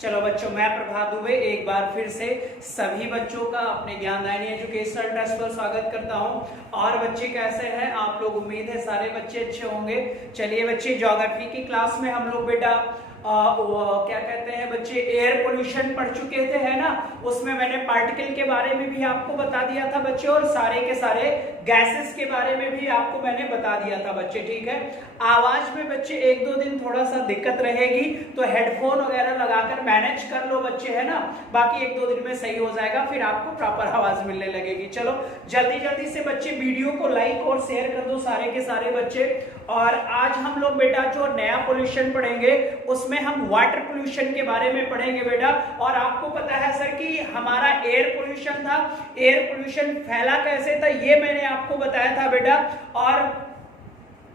चलो बच्चों, मैं प्रभात दुबे एक बार फिर से सभी बच्चों का अपने ज्ञानदायिनी एजुकेशनल ट्रस्ट पर स्वागत करता हूं। और बच्चे कैसे हैं आप लोग? उम्मीद है सारे बच्चे अच्छे होंगे। चलिए बच्चे, ज्योग्राफी की क्लास में हम लोग बेटा क्या कहते हैं बच्चे, एयर पोल्यूशन पढ़ चुके थे, है ना। उसमें मैंने पार्टिकल के बारे में भी आपको बता दिया था बच्चे, और सारे के सारे गैसेस के बारे में भी आपको मैंने बता दिया था बच्चे, ठीक है। आवाज में बच्चे एक दो दिन थोड़ा सा दिक्कत रहेगी, तो हेडफोन वगैरह लगाकर मैनेज कर लो बच्चे, है ना। बाकी एक दो दिन में सही हो जाएगा, फिर आपको प्रॉपर आवाज मिलने लगेगी। चलो जल्दी जल्दी से बच्चे वीडियो को लाइक और शेयर कर दो सारे के सारे बच्चे। और आज हम लोग बेटा जो नया पोल्यूशन पढ़ेंगे उसमें हम वाटर पोल्यूशन के बारे में पढ़ेंगे बेटा। और आपको पता है सर कि हमारा एयर पोल्यूशन था, एयर पोल्यूशन फैला कैसे था ये मैंने आपको बताया था बेटा। और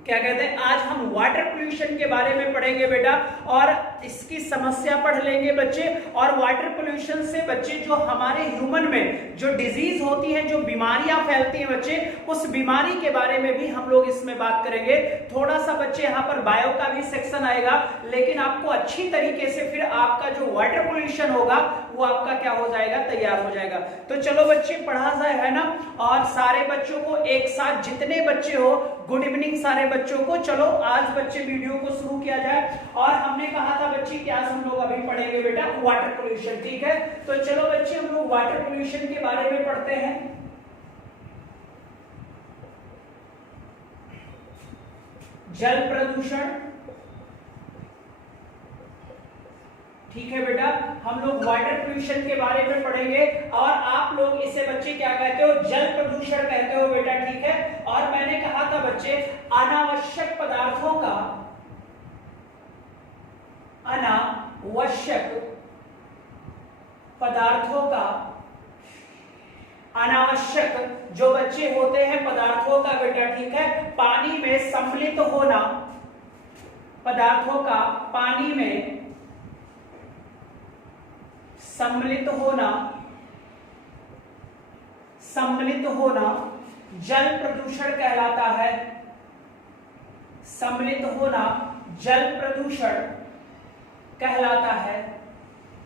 क्या कहते हैं, आज हम वाटर पोल्यूशन के बारे में पढ़ेंगे बेटा, और इसकी समस्या पढ़ लेंगे बच्चे। और वाटर पोल्यूशन से बच्चे जो हमारे ह्यूमन में जो डिजीज होती है, जो बीमारियां फैलती हैं बच्चे, उस बीमारी के बारे में भी हम लोग इसमें बात करेंगे। थोड़ा सा बच्चे यहाँ पर बायो का भी सेक्शन आएगा, लेकिन आपको अच्छी तरीके से फिर आपका जो वाटर पोल्यूशन होगा वो आपका क्या हो जाएगा, तैयार हो जाएगा। तो चलो बच्चे पढ़ा जाए, है ना। और सारे बच्चों को एक साथ, जितने बच्चे हो, गुड इवनिंग सारे बच्चों को। चलो आज बच्चे वीडियो को शुरू किया जाए। और हमने कहा था बच्चे क्या हम लोग अभी पढ़ेंगे बेटा, वाटर पोल्यूशन, ठीक है। तो चलो बच्चे हम लोग वाटर पोल्यूशन के बारे में पढ़ते हैं। जल प्रदूषण, ठीक है बेटा, हम लोग वाटर पोल्यूशन के बारे में पढ़ेंगे। और आप लोग इसे बच्चे क्या कहते हो, जल प्रदूषण कहते हो बेटा, ठीक है। और मैंने कहा था बच्चे अनावश्यक पदार्थों का, अनावश्यक पदार्थों का, अनावश्यक जो बच्चे होते हैं पदार्थों का बेटा, ठीक है, पानी में सम्मिलित होना, पदार्थों का पानी में सम्मिलित होना, सम्मिलित होना जल प्रदूषण कहलाता है। सम्मिलित होना जल प्रदूषण कहलाता है।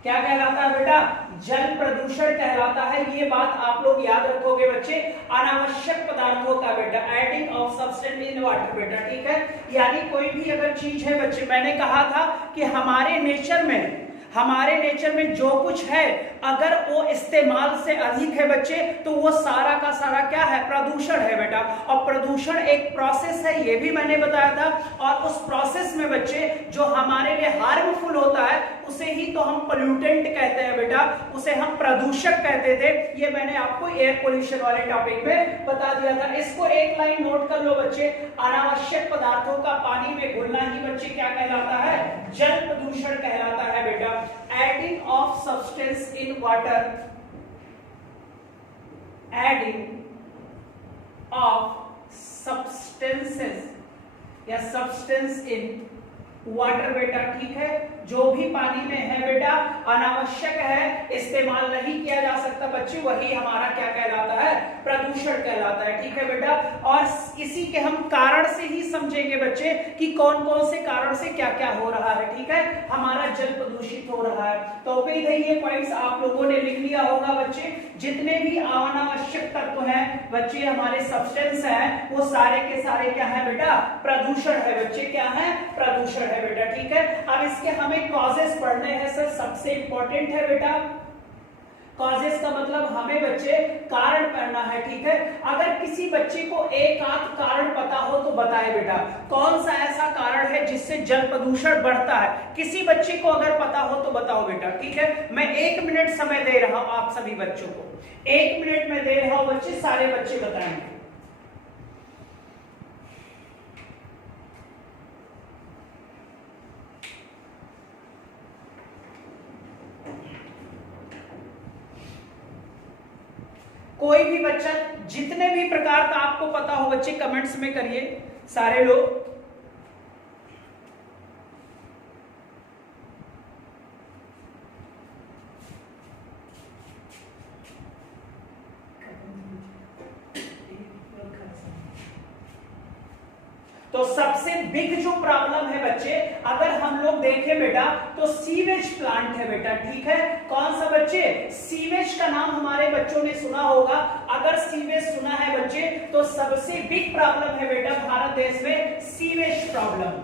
क्या कहलाता है बेटा, जल प्रदूषण कहलाता है। ये बात आप लोग याद रखोगे बच्चे, अनावश्यक पदार्थों का बेटा, adding of substance in water बेटा, ठीक है। यानी कोई भी अगर चीज है बच्चे, मैंने कहा था कि हमारे नेचर में जो कुछ है, अगर वो इस्तेमाल से अधिक है बच्चे, तो वो सारा का सारा क्या है, प्रदूषण है बेटा। और प्रदूषण एक प्रोसेस है, ये भी मैंने बताया था। और उस प्रोसेस में बच्चे जो हमारे लिए हार्मफुल होता है उसे ही तो हम पोल्यूटेंट कहते हैं बेटा, उसे हम प्रदूषक कहते थे। ये मैंने आपको एयर पोल्यूशन वाले टॉपिक में बता दिया था। इसको एक लाइन नोट कर लो बच्चे, अनावश्यक पदार्थों का पानी में घुलना ही बच्चे क्या कहलाता है, जल प्रदूषण कहलाता है बेटा। Adding of substance in water, adding of substances या सब्सटेंस इन वाटर बेटा, ठीक है। जो भी पानी में है बेटा अनावश्यक है, इस्तेमाल नहीं किया जा सकता बच्चे, वही हमारा क्या कहलाता है, प्रदूषण कहलाता है, ठीक है बेटा। और इसी के हम कारण से ही समझेंगे बच्चे कि कौन कौन से कारण से क्या क्या हो रहा है, ठीक है, हमारा जल प्रदूषित हो रहा है। तो उम्मीद है ये पॉइंट्स आप लोगों ने लिख लिया होगा बच्चे। जितने भी अनावश्यक तत्व हैं बच्चे, हमारे सब्सटेंस हैं, वो सारे के सारे क्या है बेटा, प्रदूषण है बच्चे, क्या है, प्रदूषण है बेटा, ठीक है। अब इसके हमें कॉजेस पढ़ने हैं सर, सबसे इंपॉर्टेंट है बेटा। कॉजेस का मतलब हमें बच्चे कारण पढ़ना है, ठीक है। अगर किसी बच्चे को एक आध कारण पता हो तो बताए बेटा, कौन सा ऐसा कारण है जिससे जल प्रदूषण बढ़ता है। किसी बच्चे को अगर पता हो तो बताओ बेटा, ठीक है। मैं 1 मिनट समय दे रहा हूं आप सभी बच्चों को, 1 मिनट में दे रहा हूं बच्चे, सारे बच्चे बताएंगे। कोई भी बच्चा जितने भी प्रकार का आपको पता हो बच्चे कमेंट्स में करिए सारे लोग। तो सबसे बिग जो प्रॉब्लम है बच्चे, अगर हम लोग देखें बेटा तो सीवेज प्लांट है बेटा, ठीक है। कौन सा बच्चे? सीवेज का नाम हमारे बच्चों ने सुना होगा। अगर सीवेज सुना है बच्चे तो सबसे बिग प्रॉब्लम है बेटा भारत देश में सीवेज प्रॉब्लम।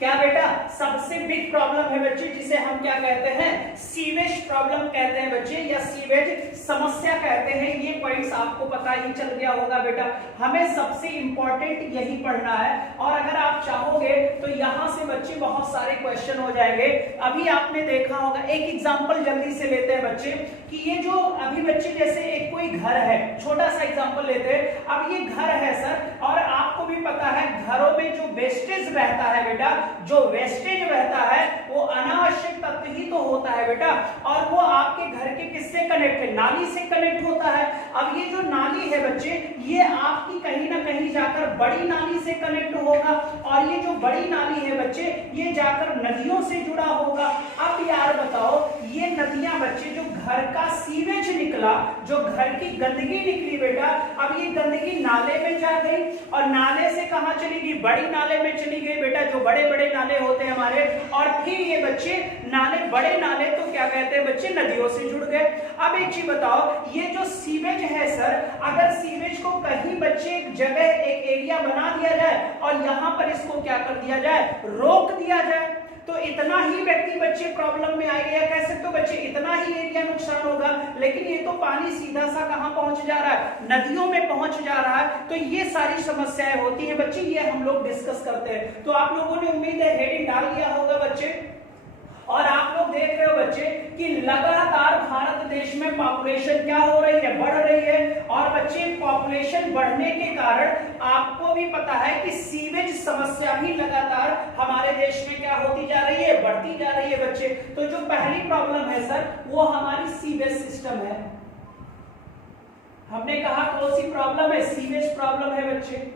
क्या बेटा? सबसे बिग प्रॉब्लम है बच्चे जिसे हम क्या कहते हैं? सीवेज प्रॉब्लम कहते हैं बच्चे, या सीवेज समस्या कहते हैं। ये पॉइंट्स आपको पता ही चल गया होगा बेटा। हमें सबसे इंपॉर्टेंट यही पढ़ना है, और अगर आप चाहोगे तो यहां से बच्चे बहुत सारे क्वेश्चन हो जाएंगे। अभी आपने देखा होगा, एक एग्जांपल जल्दी से लेते हैं बच्चे कि ये जो अभी बच्चे जैसे एक कोई घर है, छोटा सा एग्जांपल लेते हैं। अब ये घर है सर, और आपको भी पता है घरों में जो वेस्टेज रहता है बेटा, जो वेस्टेज रहता है वो अनावश्यक तत्व ही तो होता है बेटा, और वो आपके घर के किससे कनेक्ट है? नाली से कनेक्ट होता है। अब ये जो नाली है बच्चे, ये आपकी कहीं ना कहीं जाकर बड़ी नाली से कनेक्ट होगा, और ये जो बड़ी नाली है बच्चे ये जाकर नदियों से जुड़ा होगा। अब यार बताओ, ये नदियां बच्चे जो घर का सीवेज निकला, जो घर की गंदगी निकली बेटा, अब ये गंदगी नाले में जा गई, और नाले से कहां चली गई? बड़ी नाले में चली गई बेटा, जो बड़े बड़े नाले होते हैं हमारे। और फिर ये बच्चे नाले, बड़े नाले तो क्या कहते हैं बच्चे? नदियों से जुड़ गए। अब एक चीज बताओ, ये जो सीवेज है सर, अगर सीवेज को कहीं बच्चे एक जगह, एक एरिया बना दिया जाए और यहां पर इसको क्या कर दिया जाए? रोक दिया जाए, तो इतना ही व्यक्ति बच्चे प्रॉब्लम में आएगा, या कह सकते हो बच्चे इतना ही एरिया नुकसान होगा। लेकिन ये तो पानी सीधा सा कहां पहुंच जा रहा है? नदियों में पहुंच जा रहा है। तो ये सारी समस्याएं होती है बच्चे, ये हम लोग डिस्कस करते हैं। तो आप लोगों ने उम्मीद है हेडिंग डाल दिया होगा बच्चे, और आप लोग देख रहे हो बच्चे कि लगातार भारत देश में पॉपुलेशन क्या हो रही है? बढ़ रही है। और बच्चे पॉपुलेशन बढ़ने के कारण आपको भी पता है कि सीवेज समस्या भी लगातार हमारे देश में क्या होती जा रही है? बढ़ती जा रही है बच्चे। तो जो पहली प्रॉब्लम है सर वो हमारी सीवेज सिस्टम है। हमने कहा कौन सी प्रॉब्लम है? सीवेज प्रॉब्लम है बच्चे,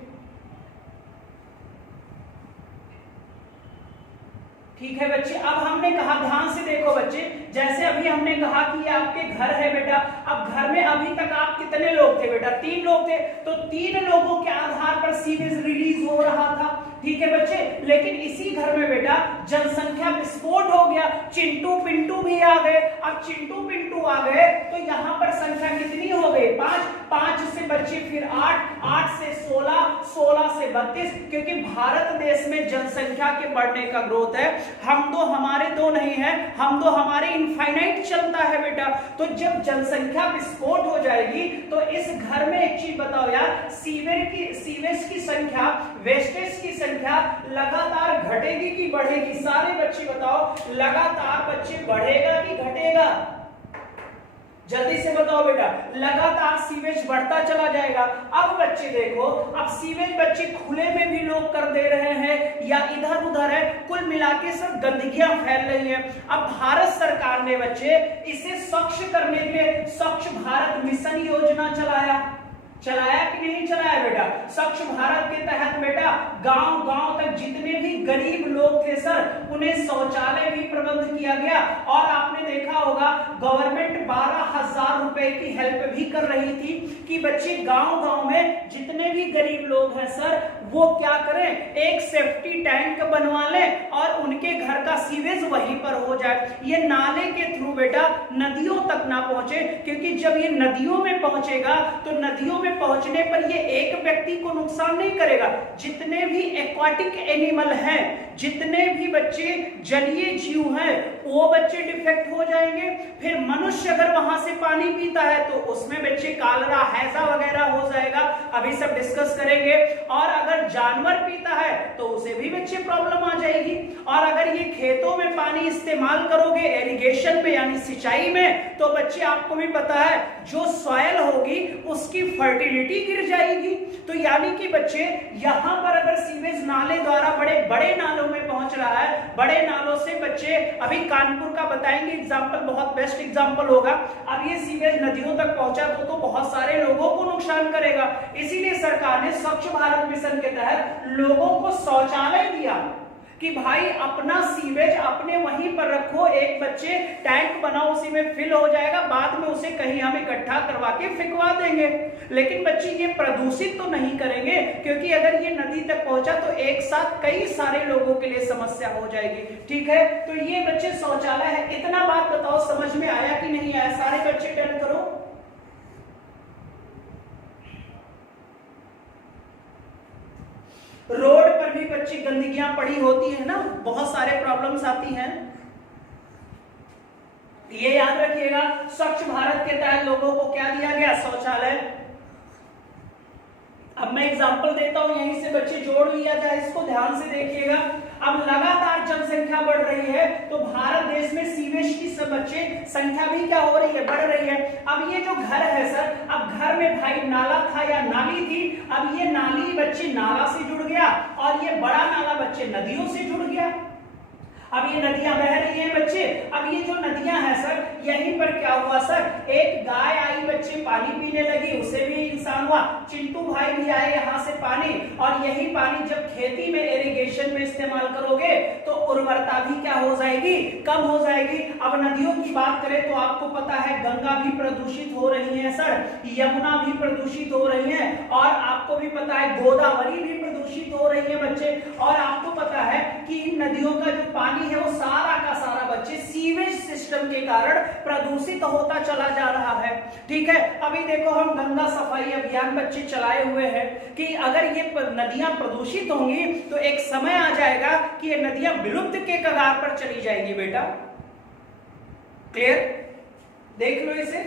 ठीक है बच्चे। अब हमने कहा, ध्यान से देखो बच्चे, जैसे अभी हमने कहा कि ये आपके घर है बेटा। अब घर में अभी तक आप कितने लोग थे बेटा? 3 लोग थे। तो 3 लोगों के आधार पर सीवेज रिलीज हो रहा था, ठीक है बच्चे। लेकिन इसी घर में बेटा जनसंख्या विस्फोट हो गया, चिंटू पिंटू भी आ गए। अब चिंटू पिंटू आ गए तो यहाँ पर संख्या कितनी हो गई? 5, 5 से बच्चे फिर 8, 8 से 16, 16 से 32, क्योंकि भारत देश में जनसंख्या के बढ़ने का ग्रोथ है। हम दो हमारे दो नहीं है, हम दो हमारे इनफाइनाइट चलता है बेटा। तो जब जनसंख्या विस्फोट हो जाएगी तो इस घर में एक चीज बताओ यार, सीवेज की संख्या, वेस्टेज की संख्या लगातार घटेगी कि बढ़ेगी? सारे बच्चे बताओ, लगातार बच्चे बढ़ेगा कि घटेगा? जल्दी से बताओ बेटा, लगातार सीवेज बढ़ता चला जाएगा। अब बच्चे देखो, अब सीवेज बच्चे खुले में भी लोग कर दे रहे हैं या इधर उधर है, कुल मिलाके सब गंदगियां फैल रही हैं। अब भारत सरकार ने बच्चे इसे स्वच्छ करने के लिए स्वच्छ भारत मिशन योजना चलाया कि नहीं चलाया बेटा? स्वच्छ भारत के तहत बेटा गांव गांव तक जितने भी गरीब लोग थे सर, उन्हें शौचालय भी प्रबंध किया गया। और आपने देखा होगा गवर्नमेंट 12,000 रुपए की हेल्प भी कर रही थी कि बच्चे गांव गांव में जितने भी गरीब लोग हैं सर, वो क्या करें? एक सेफ्टी टैंक बनवा लें और उनके घर का सीवेज वहीं पर हो जाए। ये नाले के थ्रू बेटा नदियों तक ना पहुंचे, क्योंकि जब ये नदियों में पहुंचेगा तो नदियों में पहुंचने पर ये एक व्यक्ति को नुकसान नहीं करेगा, जितने भी एक्वाटिक एनिमल हैं, जितने भी बच्चे जलीय जीव हैं, वो बच्चे डिफेक्ट हो जाएंगे। फिर मनुष्य अगर वहां से पानी पीता है तो उसमें बच्चे कालरा, हैजा वगैरह हो जाएगा, अभी सब डिस्कस करेंगे। और अगर जानवर पीता है तो उसे भी बच्चे प्रॉब्लम आ जाएगी। और अगर ये खेतों में पानी इस्तेमाल करोगे इरिगेशन में यानी सिंचाई में, तो बच्चे आपको भी पता है जो सॉइल होगी उसकी फर्टिलिटी गिर जाएगी। तो यानी कि बच्चे यहां पर अगर सीवेज नाले द्वारा बड़े बड़े नालों में पहुंच रहा है, बड़े नालों से बच्चे, अभी कानपुर का बताएंगे एग्जांपल, बहुत बेस्ट एग्जांपल होगा। अब ये सीवेज नदियों तक पहुंचा तो बहुत सारे लोगों को नुकसान करेगा। इसीलिए सरकार ने स्वच्छ भारत मिशन के तहत लोगों को शौचालय दिया। कि भाई अपना सीवेज अपने वहीं पर रखो, एक बच्चे टैंक बनाओ, उसी में फिल हो जाएगा, बाद में उसे कहीं हम इकट्ठा करवा के फिकवा देंगे। लेकिन बच्चे ये प्रदूषित तो नहीं करेंगे, क्योंकि अगर ये नदी तक पहुंचा तो एक साथ कई सारे लोगों के लिए समस्या हो जाएगी। ठीक है, तो ये बच्चे शौचालय है। इतना बात बताओ समझ में आया कि नहीं आया? सारे बच्चे टर्न करो। रोड पर भी बच्चे गंदगियां पड़ी होती है ना, बहुत सारे प्रॉब्लम्स आती हैं, ये याद रखिएगा। स्वच्छ भारत के तहत लोगों को क्या दिया गया? शौचालय। अब मैं एग्जांपल देता हूं, यहीं से बच्चे जोड़ लिया जाए, इसको ध्यान से देखिएगा। अब लगातार जनसंख्या बढ़ रही है तो भारत देश में सीवेज की सब बच्चे संख्या भी क्या हो रही है? बढ़ रही है। अब ये जो घर है सर, अब घर में भाई नाला था या नाली थी, अब ये नाली बच्चे नाला से जुड़ गया और ये बड़ा नाला बच्चे नदियों से जुड़ गया। अब ये नदियां बह रही हैं बच्चे, अब ये जो नदियां हैं सर, यहीं पर क्या हुआ सर, एक गाय आई बच्चे पानी पीने लगी, उसे भी इंसान हुआ, चिंटू भाई भी आए यहाँ से पानी, और यही पानी जब खेती में इरिगेशन में इस्तेमाल करोगे तो उर्वरता भी क्या हो जाएगी? कम हो जाएगी। अब नदियों की बात करें तो आपको पता है गंगा भी प्रदूषित हो रही है सर, यमुना भी प्रदूषित हो रही है, और आपको भी पता है गोदावरी भी प्रदूषित हो रही है बच्चे। और आपको पता है कि इन नदियों का जो पानी है वो सारा का सारा बच्चे सीवेज सिस्टम के कारण प्रदूषित होता चला जा रहा है। ठीक है, अभी देखो हम गंगा सफाई अभियान बच्चे चलाए हुए हैं कि अगर ये नदियां प्रदूषित होंगी तो एक समय आ जाएगा कि ये नदियां विलुप्त के कगार पर चली जाएंगी। बेटा क्लियर? देख लो इसे।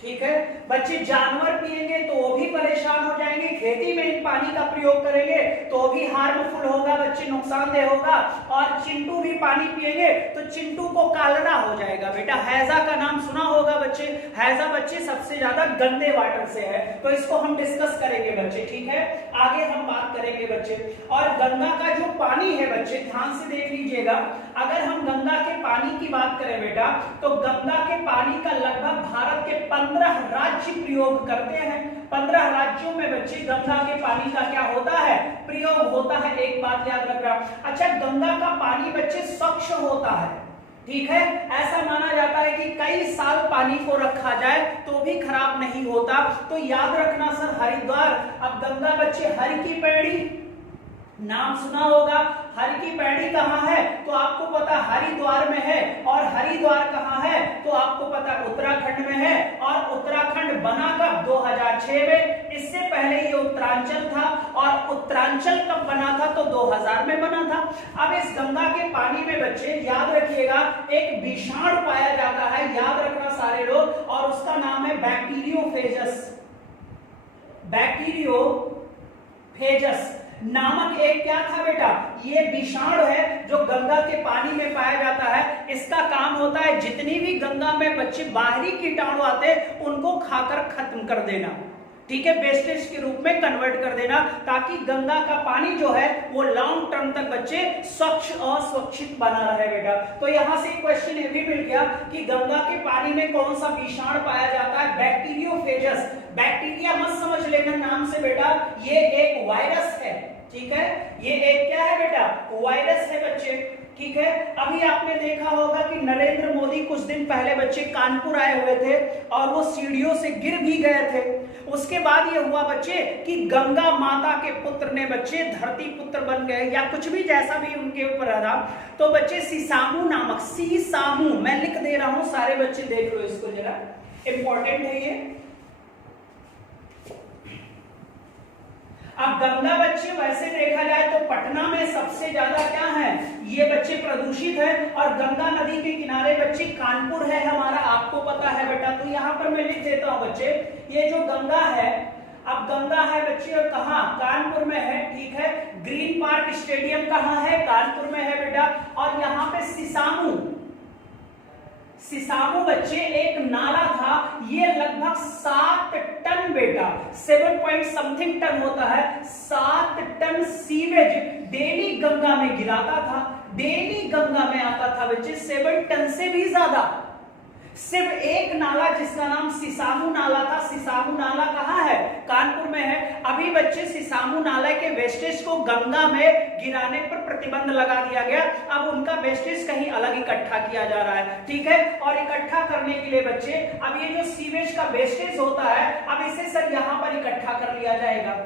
ठीक है बच्चे, जानवर पिएंगे तो वो भी परेशान हो जाएंगे, खेती में इन पानी का प्रयोग करेंगे तो भी हार्मफुल होगा बच्चे, नुकसानदेह होगा। और चिंटू भी पानी पिएंगे तो चिंटू को कालरा हो जाएगा। बेटा हैजा का नाम सुना होगा बच्चे, हैजा बच्चे सबसे ज्यादा गंदे वाटर से है, तो इसको हम डिस्कस करेंगे बच्चे। ठीक है, आगे हम बात करेंगे बच्चे। और गंगा का जो पानी है बच्चे, ध्यान से देख लीजिएगा, अगर हम गंगा के पानी की बात करें बेटा, तो गंगा के पानी का लगभग भारत के 15 राज्य प्रयोग करते हैं। 15 राज्यों में बच्चे गंगा के पानी का क्या होता है? प्रयोग होता है। एक बात याद रखना। अच्छा, गंगा का पानी बच्चे स्वच्छ होता है। ठीक है, ऐसा माना जाता है कि कई साल पानी को रखा जाए तो भी खराब नहीं होता। तो याद रखना सर, हरिद्वार, अब गंगा बच्चे हरि की पैड़ी नाम सुना होगा। हरि की पैड़ी कहाँ है? तो आपको पता हरिद्वार में है। और हरिद्वार कहाँ है? तो आपको पता उत्तराखंड में है। और उत्तराखंड बना कब? 2006 में। इससे पहले ये उत्तरांचल था, और उत्तरांचल कब बना था? तो 2000 में बना था। अब इस गंगा के पानी में बच्चे याद रखिएगा एक विषाणु पाया जाता है, याद रखना सारे लोग, और उसका नाम है बैक्टीरियोफेजस। बैक्टीरियोफेजस नामक एक क्या था बेटा? ये विषाणु है जो गंगा के पानी में पाया जाता है। इसका काम होता है जितनी भी गंगा में बच्चे बाहरी कीटाणु आते हैं उनको खाकर खत्म कर देना। ठीक है, वेस्टेज के रूप में कन्वर्ट कर देना, ताकि गंगा का पानी जो है वो लॉन्ग टर्म तक बच्चे स्वच्छ और सुरक्षित बना रहे बेटा। तो यहां से क्वेश्चन ये भी मिल गया कि गंगा के पानी में कौन सा विषाणु पाया जाता है? बैक्टीरियोफेजस। बैक्टीरिया मत समझ लेना नाम से बेटा, ये एक वायरस है। ठीक है, ये एक क्या है बेटा? वायरस है बच्चे। ठीक है, अभी आपने देखा होगा कि नरेंद्र मोदी कुछ दिन पहले बच्चे कानपुर आए हुए थे और वो सीढ़ियों से गिर भी गए थे। उसके बाद ये हुआ बच्चे कि गंगा माता के पुत्र ने बच्चे धरती पुत्र बन गए, या कुछ भी जैसा भी उनके ऊपर रहा। तो बच्चे सीसामू नामक, सीसामू मैं लिख दे रहा हूं, सारे बच्चे देख लो इसको जरा, इंपॉर्टेंट है ये। अब गंगा बच्चे वैसे देखा जाए तो पटना में सबसे ज्यादा क्या है? ये बच्चे प्रदूषित है। और गंगा नदी के किनारे बच्चे कानपुर है हमारा, आपको पता है बेटा। तो यहाँ पर मैं लिख देता हूं बच्चे, ये जो गंगा है, अब गंगा है बच्चे और कहाँ? कानपुर में है। ठीक है, ग्रीन पार्क स्टेडियम कहाँ है? कानपुर में है बेटा। और यहाँ पे सीसामू, सीसामू बच्चे एक नाला था, ये लगभग 7 टन बेटा, 7 पॉइंट समथिंग टन होता है, 7 टन सीवेज डेली गंगा में गिराता था, डेली गंगा में आता था बच्चे, 7 टन से भी ज्यादा। सिर्फ एक नाला जिसका नाम सीसामू नाला था। सीसामू नाला कहाँ है? कानपुर में है। अभी अभी बच्चे सिसामू नाला के वेस्टेज को गंगा में गिराने पर प्रतिबंध लगा दिया गया। अब उनका वेस्टेज कहीं अलग इकट्ठा किया जा रहा है, ठीक है। और इकट्ठा करने के लिए बच्चे अब ये जो सीवेज का वेस्टेज होता है अब इसे सर यहाँ पर इकट्ठा कर लिया जाएगा,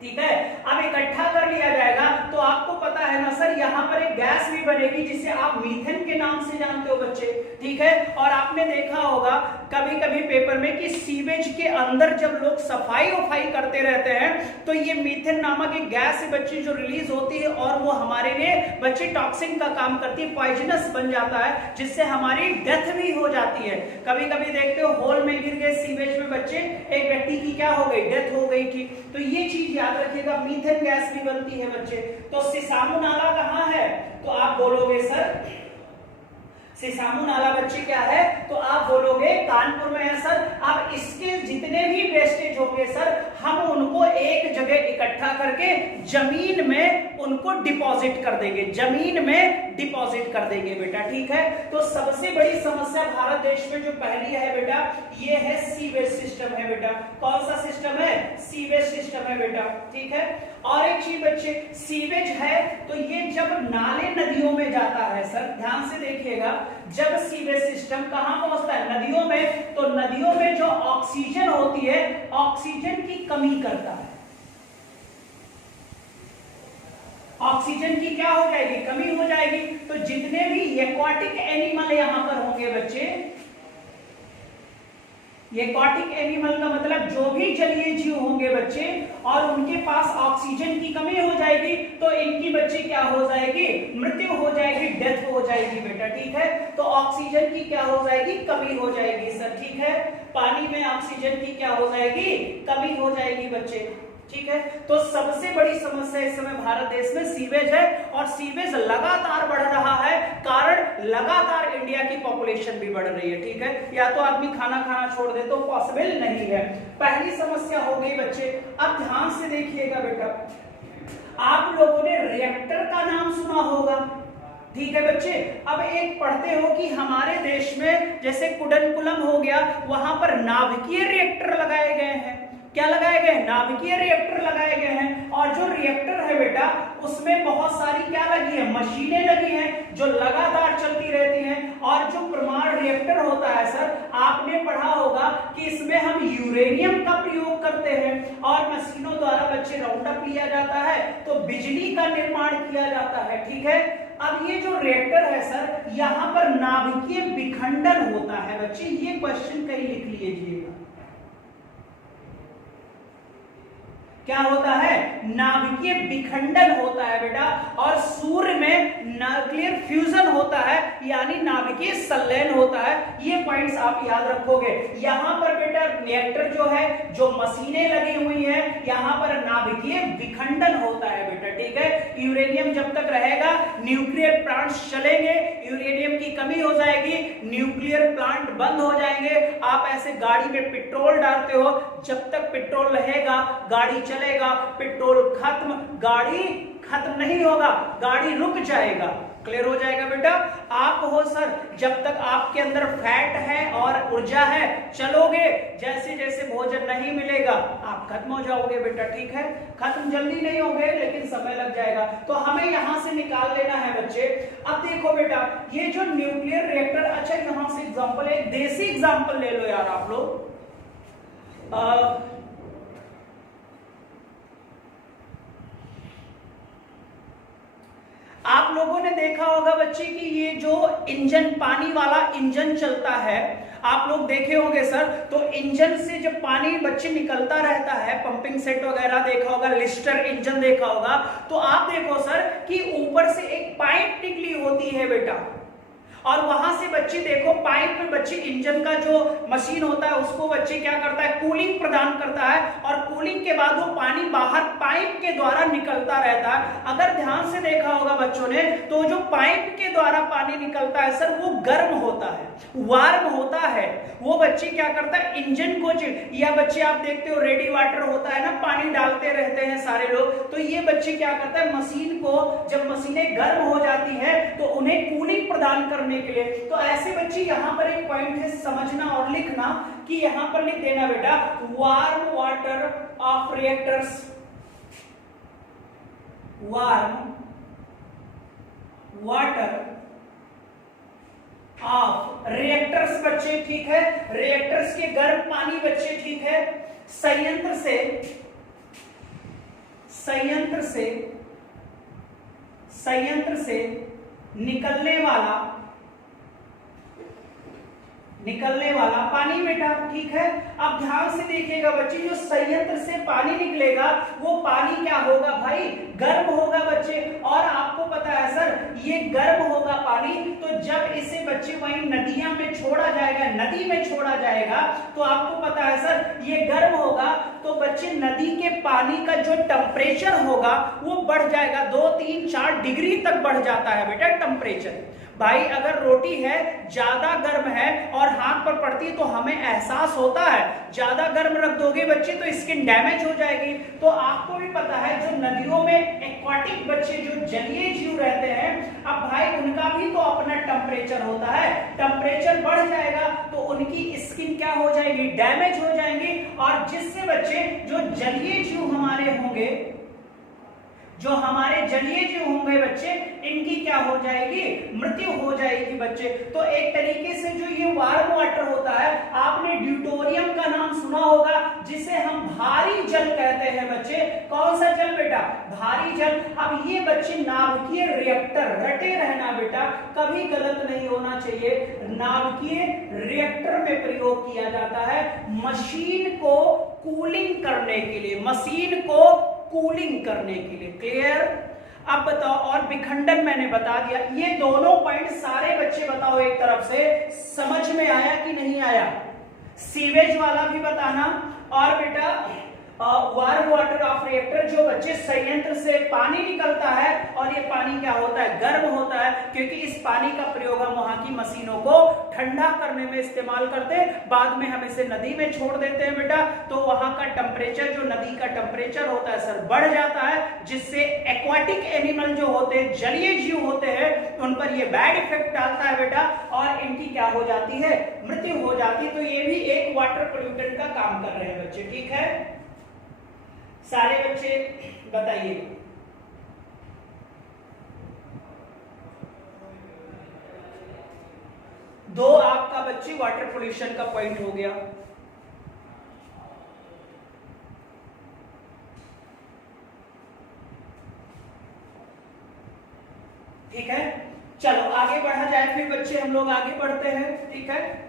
ठीक है। अब इकट्ठा कर लिया जाएगा तो आपको पता है ना सर, यहाँ पर एक गैस भी बनेगी जिसे आप मीथेन के नाम से जानते हो बच्चे, ठीक है। और आपने देखा होगा कभी कभी पेपर में कि सीवेज के अंदर जब लोग सफाई वफाई करते रहते हैं तो ये मीथेन नामक एक गैस बच्चे जो रिलीज होती है और वो हमारे लिए बच्चे टॉक्सिन का काम करती है, पॉइजनस बन जाता है, जिससे हमारी डेथ भी हो जाती है। कभी कभी देखते हो होल में गिर गए सीवेज में बच्चे, एक व्यक्ति की क्या हो गई, डेथ हो गई थी। तो ये चीज याद रखिएगा, मीथेन गैस भी बनती है बच्चे। तो सिसामू नाला कहाँ है, तो आप बोलोगे सर सिसामू नाला बच्चे क्या है, तो आप बोलोगे कानपुर में है सर। अब इसके जितने भी वेस्टेज होंगे सर हम उनको एक जगह इकट्ठा करके जमीन में उनको डिपॉजिट कर देंगे, जमीन में डिपॉजिट कर देंगे बेटा, ठीक है। तो सबसे बड़ी समस्या भारत देश में जो पहली है बेटा ये है सीवेज सिस्टम है बेटा। कौन सा सिस्टम है, सीवेज सिस्टम है बेटा, ठीक है। और एक चीज बच्चे, सीवेज है तो ये जब नाले नदियों में जाता है सर, ध्यान से देखिएगा, जब सीवेज सिस्टम कहां पहुंचता है, नदियों में, तो नदियों में जो ऑक्सीजन होती है ऑक्सीजन की कमी करता है, ऑक्सीजन की क्या हो जाएगी, कमी हो जाएगी। तो जितने भी एक्वाटिक एनिमल यहां पर होंगे बच्चे, एक्वाटिक एनिमल का मतलब जो भी जलीय जीव होंगे बच्चे और उनके पास ऑक्सीजन की कमी हो जाएगी तो इनकी बच्चे क्या हो जाएगी, मृत्यु हो जाएगी, डेथ हो जाएगी बेटा, ठीक है। तो ऑक्सीजन की क्या हो जाएगी, कमी हो जाएगी सर, ठीक है। पानी में ऑक्सीजन की क्या हो जाएगी, कमी हो जाएगी बच्चे, ठीक है। तो सबसे बड़ी समस्या इस समय भारत देश में सीवेज है और सीवेज लगातार बढ़ रहा है, कारण लगातार इंडिया की पॉपुलेशन भी बढ़ रही है, ठीक है। या तो आदमी खाना खाना छोड़ दे तो पॉसिबल नहीं है। पहली समस्या हो गई बच्चे। अब ध्यान से देखिएगा बेटा, आप लोगों ने रिएक्टर का नाम सुना होगा, ठीक है बच्चे। अब एक पढ़ते हो कि हमारे देश में जैसे कुडनकुलम हो गया, वहां पर नाभिकीय रिएक्टर लगाए गए हैं। क्या लगाए गए, नाभिकीय रिएक्टर लगाए गए हैं। और जो रिएक्टर है बेटा उसमें बहुत सारी क्या लगी है, मशीनें लगी हैं जो लगातार चलती रहती हैं। और जो परमाणु रिएक्टर होता है सर, आपने पढ़ा होगा कि इसमें हम यूरेनियम का प्रयोग करते हैं और मशीनों द्वारा बच्चे राउंड अप लिया जाता है तो बिजली का निर्माण किया जाता है, ठीक है। अब ये जो रिएक्टर है सर, यहाँ पर नाभिकीय विखंडन होता है बच्चे, ये क्वेश्चन कहीं लिख लीजिएगा। क्या होता है, नाभिकीय विखंडन होता है बेटा। और सूर्य में न्यूक्लियर फ्यूजन होता है यानी नाभिकीय संलयन होता है। ये पॉइंट्स आप याद रखोगे। यहाँ पर बेटा रिएक्टर जो है, जो मशीनें लगी हुई हैं, यहाँ पर नाभिकीय विखंडन होता है बेटा, ठीक है। यूरेनियम जब तक रहेगा न्यूक्लियर प्लांट्स चलेंगे, यूरेनियम की कमी हो जाएगी, न्यूक्लियर प्लांट बंद हो जाएंगे। आप ऐसे गाड़ी में पेट्रोल डालते हो, जब तक पेट्रोल रहेगा गाड़ी चलेगा, पेट्रोल खत्म गाड़ी खत्म नहीं होगा, गाड़ी रुक जाएगा। क्लियर हो जाएगा बेटा। आप हो सर, जब तक आपके अंदर फैट है और ऊर्जा है चलोगे, जैसे जैसे भोजन नहीं मिलेगा आप खत्म हो जाओगे बेटा, ठीक है। खत्म जल्दी नहीं होगे लेकिन समय लग जाएगा। तो हमें यहां से निकाल लेना है बच्चे। अब देखो बेटा, ये जो न्यूक्लियर रिएक्टर, अच्छा यहां से एग्जांपल, एक देसी एग्जांपल ले लो यार आप लोग। आप लोगों ने देखा होगा बच्चे कि ये जो इंजन, पानी वाला इंजन चलता है, आप लोग देखे होंगे सर। तो इंजन से जब पानी बच्चे निकलता रहता है, पंपिंग सेट वगैरह देखा होगा, लिस्टर इंजन देखा होगा, तो आप देखो सर कि ऊपर से एक पाइप निकली होती है बेटा, और वहां से बच्चे देखो पाइप में बच्चे इंजन का जो मशीन होता है उसको बच्चे क्या करता है, कूलिंग प्रदान करता है, और कूलिंग के बाद वो पानी बाहर पाइप के द्वारा निकलता रहता है। अगर ध्यान से देखा होगा बच्चों ने, तो जो पाइप के द्वारा पानी निकलता है सर वो गर्म होता है, वार्म होता है। वो बच्चे क्या करता है, इंजन को, या बच्चे आप देखते हो रेडी वाटर होता है ना, पानी डालते रहते हैं सारे लोग, तो ये बच्चे क्या करता है, मशीन को, जब मशीनें गर्म हो जाती है तो उन्हें कूलिंग प्रदान करने करने के लिए। तो ऐसे बच्चे यहाँ पर एक पॉइंट है समझना और लिखना कि यहाँ पर लिख देना बेटा warm water of reactors, warm water of reactors बच्चे, ठीक है, रिएक्टर्स के गर्म पानी बच्चे, ठीक है, संयंत्र से निकलने वाला पानी बेटा, ठीक है। अब ध्यान से देखिएगा बच्चे, जो संयंत्र से पानी निकलेगा वो पानी क्या होगा भाई, गर्म होगा बच्चे। और आपको पता है सर ये गर्म होगा पानी, तो जब इसे बच्चे वहीं नदियां में छोड़ा जाएगा, नदी में छोड़ा जाएगा, तो आपको पता है सर ये गर्म होगा, तो बच्चे नदी के पानी का जो टेम्परेचर होगा वो बढ़ जाएगा, 2, 3, 4 डिग्री तक बढ़ जाता है बेटा टेम्परेचर। भाई अगर रोटी है ज्यादा गर्म है और हाथ पर पड़ती है तो हमें एहसास होता है, ज्यादा गर्म रख दोगे बच्चे तो स्किन डैमेज हो जाएगी। तो आपको भी पता है जो नदियों में एक्वाटिक बच्चे जो जलीय जीव रहते हैं, अब भाई उनका भी तो अपना टेम्परेचर होता है, टेम्परेचर बढ़ जाएगा तो उनकी स्किन क्या हो जाएगी, डैमेज हो जाएंगी। और जिससे बच्चे जो जलीय जीव हमारे होंगे, जो हमारे जलीय जीव होंगे बच्चे, इनकी क्या हो जाएगी, मृत्यु हो जाएगी बच्चे। तो एक तरीके से जो ये वार्म वाटर होता है, आपने ड्यूटोरियम का नाम सुना होगा, जिसे हम भारी जल कहते हैं बच्चे। कौन सा जल बेटा, भारी जल। अब ये बच्चे नाभिकीय रिएक्टर, रटे रहना बेटा, कभी गलत नहीं होना चाहिए, नाभिकीय रिएक्टर में प्रयोग किया जाता है मशीन को कूलिंग करने के लिए, मशीन को कूलिंग करने के लिए। क्लियर? अब बताओ, और विखंडन मैंने बता दिया। ये दोनों पॉइंट सारे बच्चे बताओ एक तरफ से, समझ में आया कि नहीं आया? सीवेज वाला भी बताना, और बेटा वार्म वाटर ऑफ रिएक्टर, जो बच्चे संयंत्र से पानी निकलता है और ये पानी क्या होता है, गर्म होता है, क्योंकि इस पानी का प्रयोग हम वहां की मशीनों को ठंडा करने में इस्तेमाल करते हैं, बाद में हम इसे नदी में छोड़ देते हैं बेटा, तो वहां का टेम्परेचर, जो नदी का टेम्परेचर होता है सर, बढ़ जाता है, जिससे एक्वाटिक एनिमल जो होते हैं, जलीय जीव होते हैं, उन पर ये बैड इफेक्ट डालता है बेटा, और इनकी क्या हो जाती है, मृत्यु हो जाती है। तो ये भी एक वाटर पोल्यूटेंट का काम कर रहे हैं बच्चे, ठीक है। सारे बच्चे बताइए। दो आपका बच्चे वाटर पोल्यूशन का पॉइंट हो गया। ठीक है, चलो आगे बढ़ा जाए फिर बच्चे, हम लोग आगे बढ़ते हैं, ठीक है।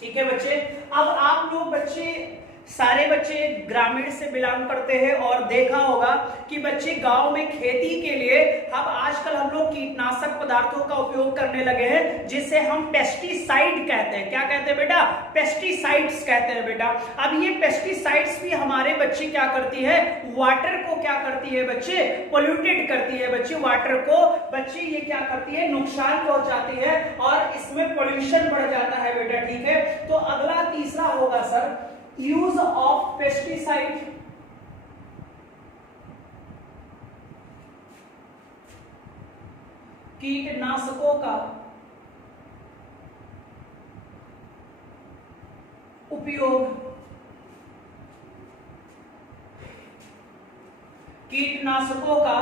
ठीक है बच्चे, अब आप लोग बच्चे, सारे बच्चे ग्रामीण से बिलोंग करते हैं और देखा होगा कि बच्चे गांव में खेती के लिए अब आजकल हम लोग कीटनाशक पदार्थों का उपयोग करने लगे हैं, जिसे हम पेस्टिसाइड कहते हैं। क्या कहते हैं बेटा, पेस्टिसाइड्स कहते हैं बेटा। अब ये पेस्टिसाइड्स भी हमारे बच्चे क्या करती है, वाटर को क्या करती है बच्चे, पोल्यूटेड करती है बच्चे, वाटर को बच्चे ये क्या करती है, नुकसान पहुंचाती है, और इसमें पोल्यूशन बढ़ जाता है बेटा, ठीक है। तो अगला तीसरा होगा सर, यूज ऑफ पेस्टिसाइड, कीटनाशकों का उपयोग, कीटनाशकों का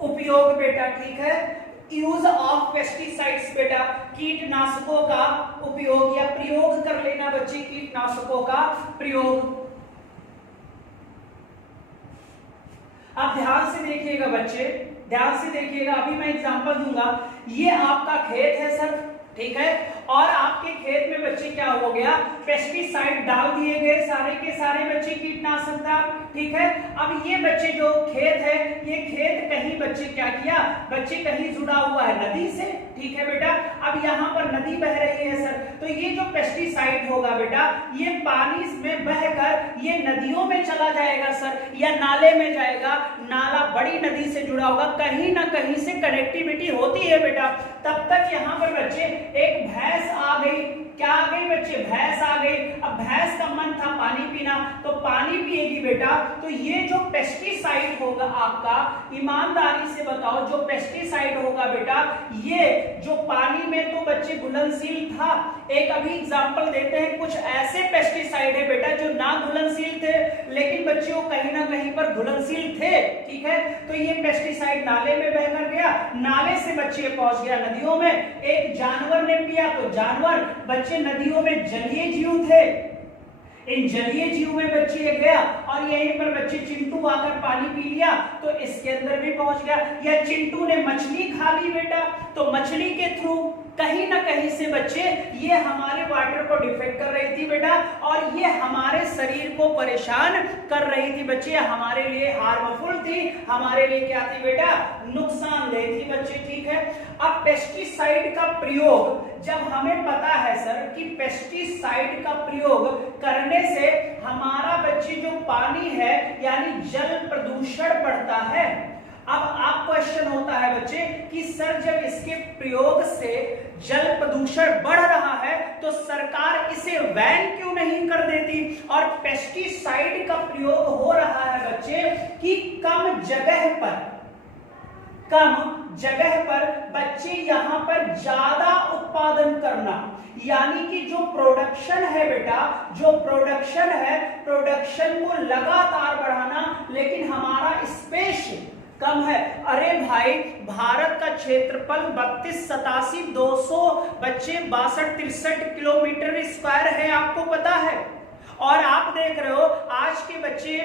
उपयोग बेटा, ठीक है। यूज ऑफ पेस्टिसाइड्स बेटा, कीटनाशकों का उपयोग या प्रयोग कर लेना बच्चे, कीटनाशकों का प्रयोग। अब ध्यान से देखिएगा बच्चे, ध्यान से देखिएगा, अभी मैं एग्जांपल दूंगा। ये आपका खेत है सर, ठीक है, और आपके खेत में बच्चे क्या हो गया, पेस्टिसाइड डाल दिए गए, सारे के सारे बच्चे कीटनाशक था, ठीक है। अब ये बच्चे जो खेत है, ये खेत कहीं बच्चे क्या किया, बच्चे कहीं जुड़ा हुआ है नदी से, ठीक है बेटा। अब यहाँ पर नदी बह रही है सर, तो ये जो पेस्टिसाइड होगा बेटा, ये पानी में बहकर ये नदियों में चला जाएगा सर, या नाले में जाएगा। नाला बड़ी नदी से जुड़ा होगा, कहीं ना कहीं से कनेक्टिविटी होती है बेटा। तब तक यहाँ पर बच्चे एक भैंस आ गई, क्या आ गई बच्चे, भैंस आ गई। अब भैंस का मन था पानी पीना, तो पानी पिएगी बेटा। तो ये जो पेस्टिसाइड होगा आपका, ईमानदारी से बताओ, जो पेस्टिसाइड होगा बेटा, ये जो पानी में तो बच्चे घुलनशील था। एक अभी एग्जांपल देते हैं, कुछ ऐसे पेस्टिसाइड है बेटा जो ना घुलनशील थे, लेकिन बच्चे वो कहीं ना कहीं पर घुलनशील थे, ठीक है। तो ये पेस्टिसाइड नाले में बहकर गया, नाले से बच्चे पहुंच गया नदियों में। एक जानवर ने पिया, तो जानवर, बच्चे नदियों में जलीय जीव थे, इन जलीय जीव में बच्चे गया, और यहीं पर बच्चे चिंटू आकर पानी पी लिया, तो इसके अंदर भी पहुंच गया। या चिंटू ने मछली खा ली बेटा, तो मछली के थ्रू कहीं ना कहीं से बच्चे ये हमारे वाटर को डिफेक्ट कर रही थी बेटा, और ये हमारे शरीर को परेशान कर रही थी बच्चे, हमारे लिए हार्मफुल थी, हमारे लिए क्या थी बेटा, नुकसानदेह थी बच्चे, ठीक है। अब पेस्टिसाइड का प्रयोग, जब हमें पता है सर कि पेस्टिसाइड का प्रयोग करने से हमारा बच्चे जो पानी है यानी जल प्रदूषण बढ़ता है। अब आप क्वेश्चन होता है बच्चे कि सर जब इसके प्रयोग से जल प्रदूषण बढ़ रहा है तो सरकार इसे बैन क्यों नहीं कर देती। और पेस्टिसाइड का प्रयोग हो रहा है बच्चे कि कम जगह पर बच्चे यहाँ पर ज्यादा उत्पादन करना, यानी कि जो प्रोडक्शन है बेटा, जो प्रोडक्शन है, प्रोडक्शन को लगातार बढ़ाना, लेकिन हमारा स्पेस कम है। अरे भाई, भारत का क्षेत्रफल 3287,200 बच्चे 62-63 किलोमीटर स्क्वायर है, आपको पता है। और आप देख रहे हो आज के बच्चे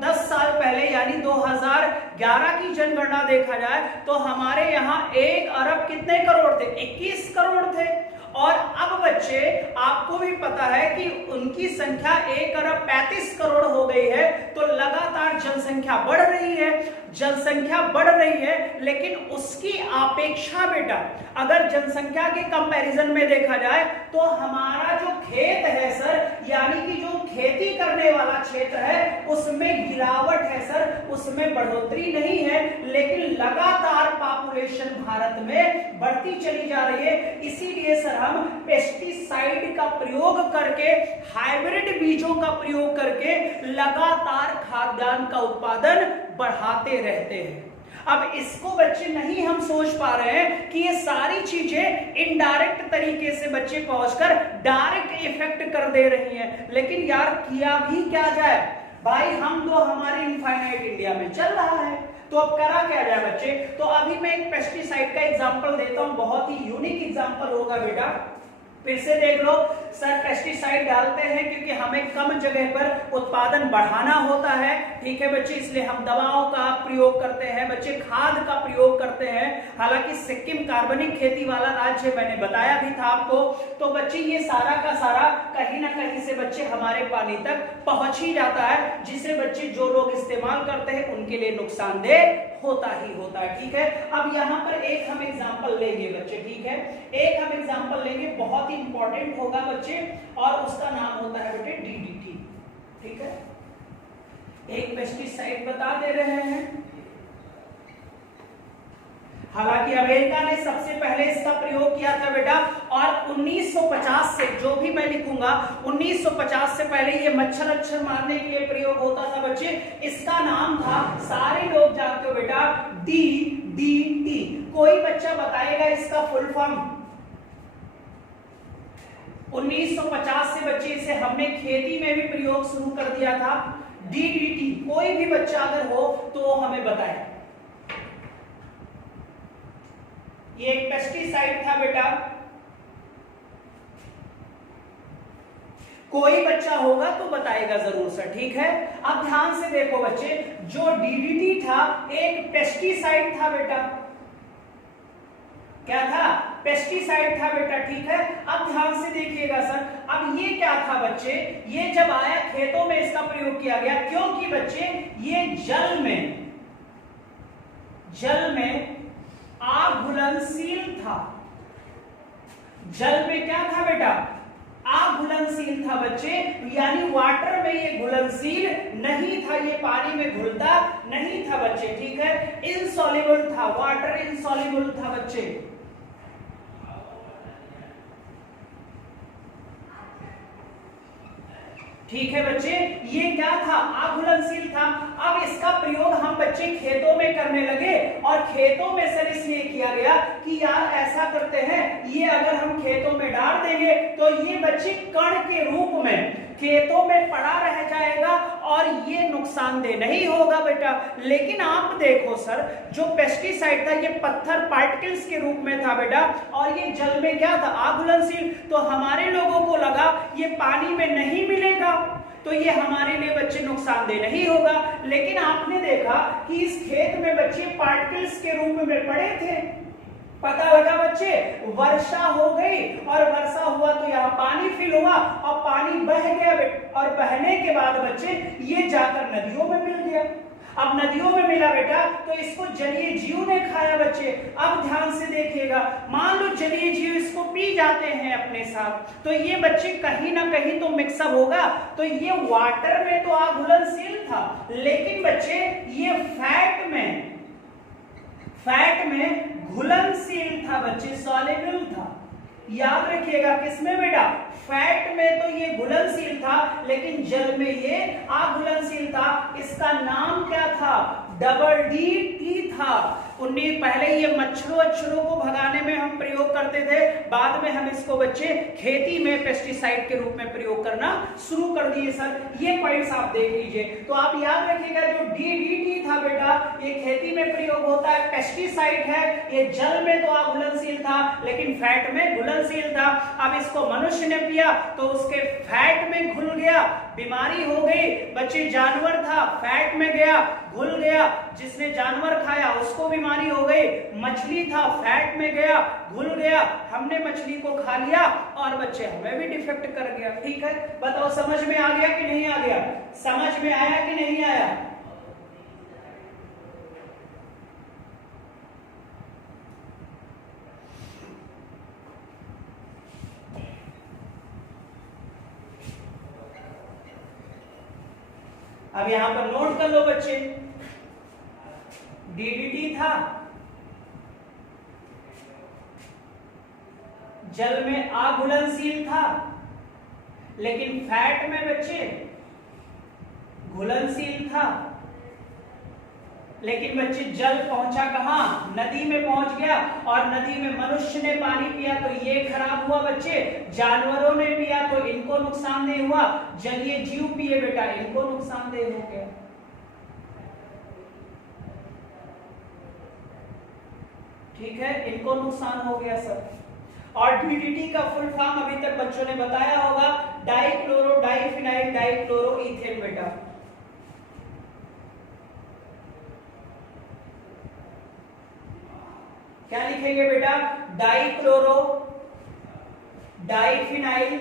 10 साल पहले यानी 2011 की जनगणना देखा जाए तो हमारे यहाँ 1 अरब कितने करोड़ थे, 21 करोड़ थे। और अब बच्चे आपको भी पता है कि उनकी संख्या 1 अरब 35 करोड़ हो गई है। तो लगातार जनसंख्या बढ़ रही है, जनसंख्या बढ़ रही है, लेकिन उसकी अपेक्षा बेटा अगर जनसंख्या के कंपैरिजन में देखा जाए तो हमारा जो खेत है सर, यानी कि जो खेती करने वाला क्षेत्र है उसमें गिरावट है सर, उसमें बढ़ोतरी नहीं है। लेकिन लगातार पॉपुलेशन भारत में बढ़ती चली जा रही है। इसीलिए सर हम पेस्टिसाइड का प्रयोग करके, हाइब्रिड बीजों का प्रयोग करके लगातार खाद्यान्न का उत्पादन बढ़ाते रहते हैं। अब इसको बच्चे नहीं हम सोच पा रहे हैं कि ये सारी चीजें इनडायरेक्ट तरीके से बच्चे पहुंचकर डायरेक्ट इफेक्ट कर दे रही हैं। लेकिन यार किया भी क्या जाए भाई, हम तो हमारे इनफाइनाइट इंडिया में चल रहा है, तो अब करा क्या जाए बच्चे। तो अभी मैं एक पेस्टिसाइड का एग्जांपल देता हूं, बहुत ही यूनिक एग्जांपल होगा बेटा, फिर से देख लो। सर पेस्टिसाइड डालते हैं क्योंकि हमें कम जगह पर उत्पादन बढ़ाना होता है, ठीक है बच्चे, इसलिए हम दवाओं का प्रयोग करते हैं बच्चे, खाद का प्रयोग करते हैं। हालांकि सिक्किम कार्बनिक खेती वाला राज्य मैंने बताया भी था आपको। तो बच्चे ये सारा का सारा कहीं ना कहीं से बच्चे हमारे पानी तक पहुंच ही जाता है, जिसे बच्चे जो लोग इस्तेमाल करते हैं उनके लिए नुकसानदेह होता ही होता है, ठीक है। अब यहाँ पर एक हम एग्जांपल लेंगे बच्चे, ठीक है, एक हम एग्जांपल लेंगे, बहुत ही इंपॉर्टेंट होगा बच्चे, और उसका नाम होता है बेटे डीडीटी, ठीक है। एक पेस्टिसाइड बता दे रहे हैं। हालांकि अमेरिका ने सबसे पहले इसका प्रयोग किया था बेटा, और 1950 से, जो भी मैं लिखूंगा 1950 से पहले ये मच्छर अक्षर मारने के लिए प्रयोग होता था बच्चे। इसका नाम था, सारे लोग जानते हो बेटा, डीडीटी। कोई बच्चा बताएगा इसका फुल फॉर्म। 1950 से बच्चे इसे हमने खेती में भी प्रयोग शुरू कर दिया था, डीडीटी। कोई भी बच्चा अगर हो तो हमें बताए। ये एक पेस्टिसाइड था बेटा, कोई बच्चा होगा तो बताएगा जरूर सर, ठीक है। अब ध्यान से देखो बच्चे, जो डीडीटी था एक पेस्टिसाइड था बेटा, क्या था, पेस्टिसाइड था बेटा, ठीक है। अब ध्यान से देखिएगा सर, अब ये क्या था बच्चे, ये जब आया खेतों में इसका प्रयोग किया गया, क्योंकि बच्चे ये जल में अघुलनशील था। जल में क्या था बेटा, अघुलनशील था बच्चे, यानी वाटर में ये घुलनशील नहीं था, ये पानी में घुलता नहीं था बच्चे, ठीक है। इनसॉल्युबल था, वाटर इनसॉल्युबल था बच्चे। ठीक है बच्चे, ये क्या था, अघुलनशील था। अब इसका प्रयोग हम बच्चे खेतों में करने लगे, और खेतों में सर इसलिए किया गया कि यार ऐसा करते हैं, ये अगर हम खेतों में डाल देंगे तो ये बच्चे कण के रूप में खेतों में पड़ा रह जाएगा और ये नुकसानदेह नहीं होगा बेटा। लेकिन आप देखो सर, जो पेस्टिसाइड था ये पत्थर पार्टिकल्स के रूप में था बेटा, और ये जल में क्या था, अघुलनशील। तो हमारे लोगों को लगा ये पानी में नहीं मिलेगा तो ये हमारे लिए बच्चे नुकसानदेह नहीं होगा। लेकिन आपने देखा कि इस खेत में बच्चे पार्टिकल्स के रूप में पड़े थे। पता लगा बच्चे, वर्षा हो गई और वर्षा हुआ तो यहाँ पानी फिल हुआ और पानी बह गया, और बहने के बाद बच्चे ये जाकर नदियों में मिल गया। अब नदियों में मिला बेटा तो इसको जलीय जीव ने खाया बच्चे। अब ध्यान से देखिएगा, मान लो जलीय जीव इसको पी जाते हैं अपने साथ, तो ये बच्चे कहीं ना कहीं तो मिक्सअप होगा। तो ये वाटर में तो अघुलनशील था, लेकिन बच्चे ये फैट में घुलनशील था बच्चे, सॉल्युबल था। याद रखिएगा किसमें बेटा, फैट में तो ये घुलनशील था, लेकिन जल में ये अघुलनशील था। इसका नाम क्या था, डबल डी टी था। पहले ये मच्छरों को भगाने में हम प्रयोग करते थे, बाद में हम इसको बच्चे खेती में पेस्टिसाइड के रूप में प्रयोग करना शुरू कर दिए सर। ये पॉइंट्स आप देख लीजिए। तो आप याद रखिएगा जो डीडीटी था बेटा, ये खेती में प्रयोग होता है, पेस्टिसाइड है। ये जल में तो अघुलनशील था, लेकिन फैट में घुलनशील था। अब इसको मनुष्य ने पिया तो उसके फैट में घुल गया, बीमारी हो गई बच्चे। जानवर था, फैट में गया, घुल गया, जिसने जानवर खाया उसको बीमारी हो गई। मछली था, फैट में गया, घुल गया, हमने मछली को खा लिया और बच्चे हमें भी डिफेक्ट कर गया। ठीक है, बताओ समझ में आ गया कि नहीं आ गया, समझ में आया कि नहीं आया। अब यहां पर नोट कर लो बच्चे, डीडीटी था, जल में अघुलनशील था, लेकिन फैट में बच्चे घुलनशील था। लेकिन बच्चे जल पहुंचा कहां, नदी में पहुंच गया, और नदी में मनुष्य ने पानी पिया तो ये खराब हुआ बच्चे। जानवरों ने पिया तो इनको नुकसानदेह हुआ, जलीय जीव पिए बेटा इनको नुकसानदेह हो गया। ठीक है, इनको नुकसान हो गया सर। और डीडीटी का फुल फॉर्म अभी तक बच्चों ने बताया होगा, डाइक्लोरो डाइफिनाइल डाइक्लोरो इथेन बेटा। क्या लिखेंगे बेटा, dichloro diphenyl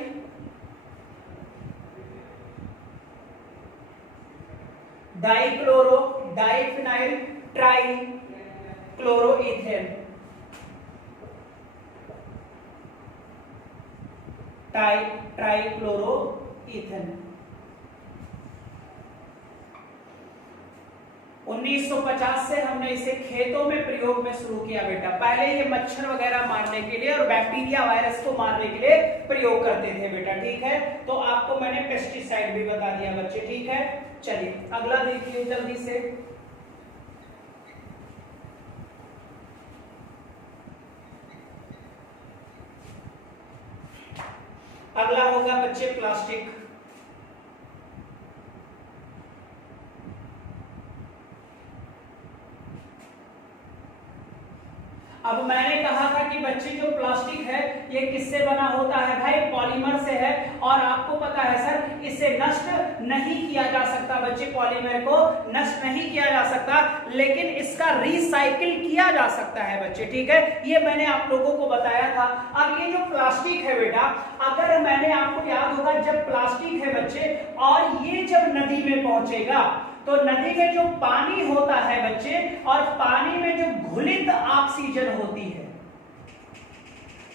dichloro diphenyl trichloroethane, trichloroethane. 1950 से हमने इसे खेतों में प्रयोग में शुरू किया बेटा। पहले ये मच्छर वगैरह मारने के लिए और बैक्टीरिया वायरस को मारने के लिए प्रयोग करते थे बेटा। ठीक है, तो आपको मैंने पेस्टिसाइड भी बता दिया बच्चे। ठीक है, चलिए अगला देखिए जल्दी से। अगला होगा बच्चे प्लास्टिक। अब मैंने कहा था कि बच्चे जो प्लास्टिक है ये किससे बना होता है भाई, पॉलीमर से है। और आपको पता है सर इसे नष्ट नहीं किया जा सकता बच्चे, पॉलीमर को नष्ट नहीं किया जा सकता, लेकिन इसका रिसाइकिल किया जा सकता है बच्चे। ठीक है, ये मैंने आप लोगों को बताया था। अब ये जो प्लास्टिक है बेटा, अगर मैंने आपको याद होगा जब प्लास्टिक है बच्चे और ये जब नदी में पहुंचेगा तो नदी में जो पानी होता है बच्चे, और पानी में जो घुलित ऑक्सीजन होती है,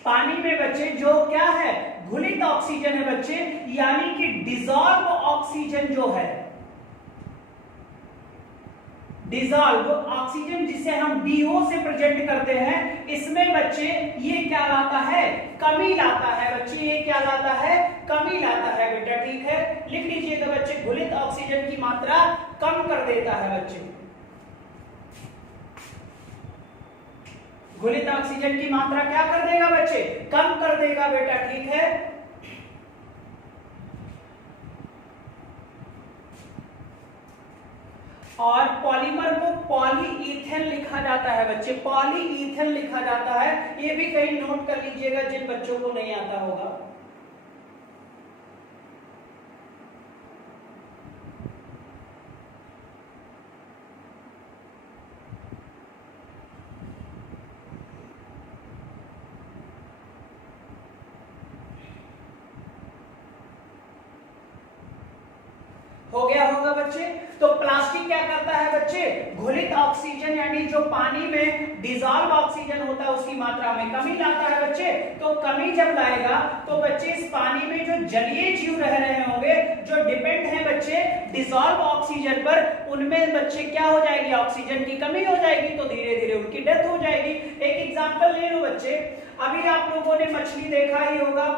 पानी में बच्चे जो क्या है, घुलित ऑक्सीजन है बच्चे, यानी कि डिसॉल्व ऑक्सीजन जो है, डिसॉल्व ऑक्सीजन जिसे हम DO से प्रेजेंट करते हैं, इसमें बच्चे ये क्या लाता है, कमी लाता है बच्चे, ये क्या लाता है, कमी लाता है बेटा, ठीक है। लिख लीजिएगा बच्चे, घुलित ऑक्सीजन की मात्रा कम कर देता है बच्चे, घुलित ऑक्सीजन की मात्रा क्या कर देगा बच्चे, कम कर देगा बेटा, ठीक है। और पॉलीमर को पॉलीईथेन लिखा जाता है बच्चे, पॉलीईथेन लिखा जाता है, ये भी कहीं नोट कर लीजिएगा जिन बच्चों को नहीं आता होगा। हो गया होगा बच्चे। तो प्लास्टिक क्या करता है बच्चे, घुलित ऑक्सीजन यानी जो पानी में डिसॉल्व ऑक्सीजन होता है उसकी मात्रा में कमी लाता है बच्चे। तो कमी जब लाएगा तो बच्चे इस पानी में जो जलीय जीव रह रहे होंगे, जो डिपेंड है बच्चे डिसॉल्व ऑक्सीजन पर, उनमें बच्चे क्या हो जाएगी, ऑक्सीजन की कमी हो जाएगी, तो धीरे धीरे उनकी डेथ हो जाएगी। एक एग्जाम्पल ले लो बच्चे, अभी आप लोगों ने मछली देखा ही होगा,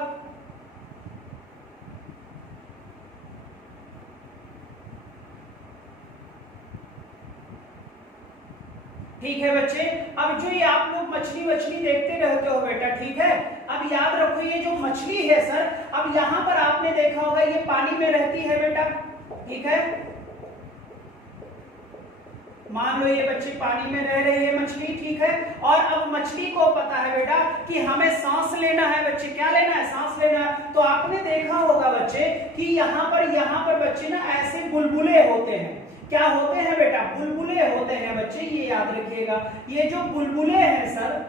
ठीक है बच्चे। अब जो ये आप लोग मछली देखते रहते हो बेटा, ठीक है। अब याद रखो ये जो मछली है सर, अब यहाँ पर आपने देखा होगा ये पानी में रहती है बेटा, ठीक है। मान लो ये बच्चे पानी में रह रही है मछली, ठीक है। और अब मछली को पता है बेटा कि हमें सांस लेना है बच्चे, क्या लेना है, सांस लेना है। तो आपने देखा होगा बच्चे कि यहाँ पर बच्चे ना ऐसे बुलबुले होते हैं, क्या होते हैं बेटा, बुलबुले होते हैं बच्चे, ये याद रखिएगा। ये जो बुलबुले हैं सर,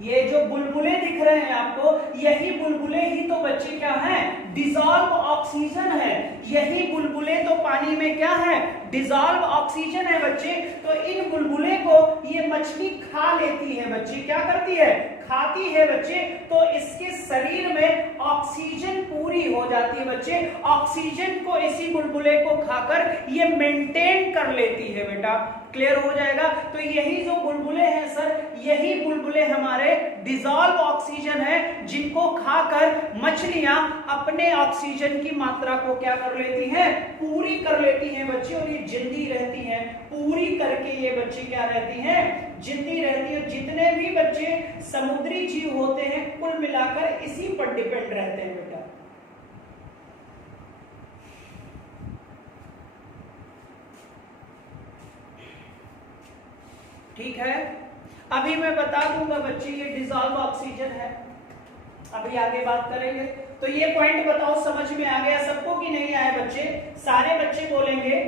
ये जो बुलबुले दिख रहे हैं आपको, यही बुलबुले ही तो बच्चे क्या हैं, डिसॉल्व ऑक्सीजन है। यही बुलबुले तो पानी में क्या है, डिसॉल्व ऑक्सीजन है बच्चे। तो इन बुलबुले को ये मछली खा लेती है बच्चे, क्या करती है, खाती है बच्चे। तो इसके शरीर में ऑक्सीजन पूरी हो जाती है बच्चे, ऑक्सीजन को इसी बुलबुले को खाकर ये मेंटेन कर लेती है बेटा, क्लियर हो जाएगा। तो यही जो बुलबुले हैं सर, यही बुलबुले हमारे डिसॉल्व ऑक्सीजन है, जिनको खाकर मछलियां अपने ऑक्सीजन की मात्रा को क्या कर लेती हैं, पूरी कर लेती हैं बच्चे, और ये जिंदी रहती हैं, पूरी करके ये बच्चे क्या रहती हैं, जिंदी रहती है। जितने भी बच्चे समुद्री जीव होते हैं कुल मिलाकर इसी पर डिपेंड रहते हैं बेटा। ठीक है, अभी मैं बता दूंगा बच्चे ये डिसॉल्व ऑक्सीजन है, अभी आगे बात करेंगे। तो ये पॉइंट बताओ समझ में आ गया सबको कि नहीं आया बच्चे, सारे बच्चे बोलेंगे।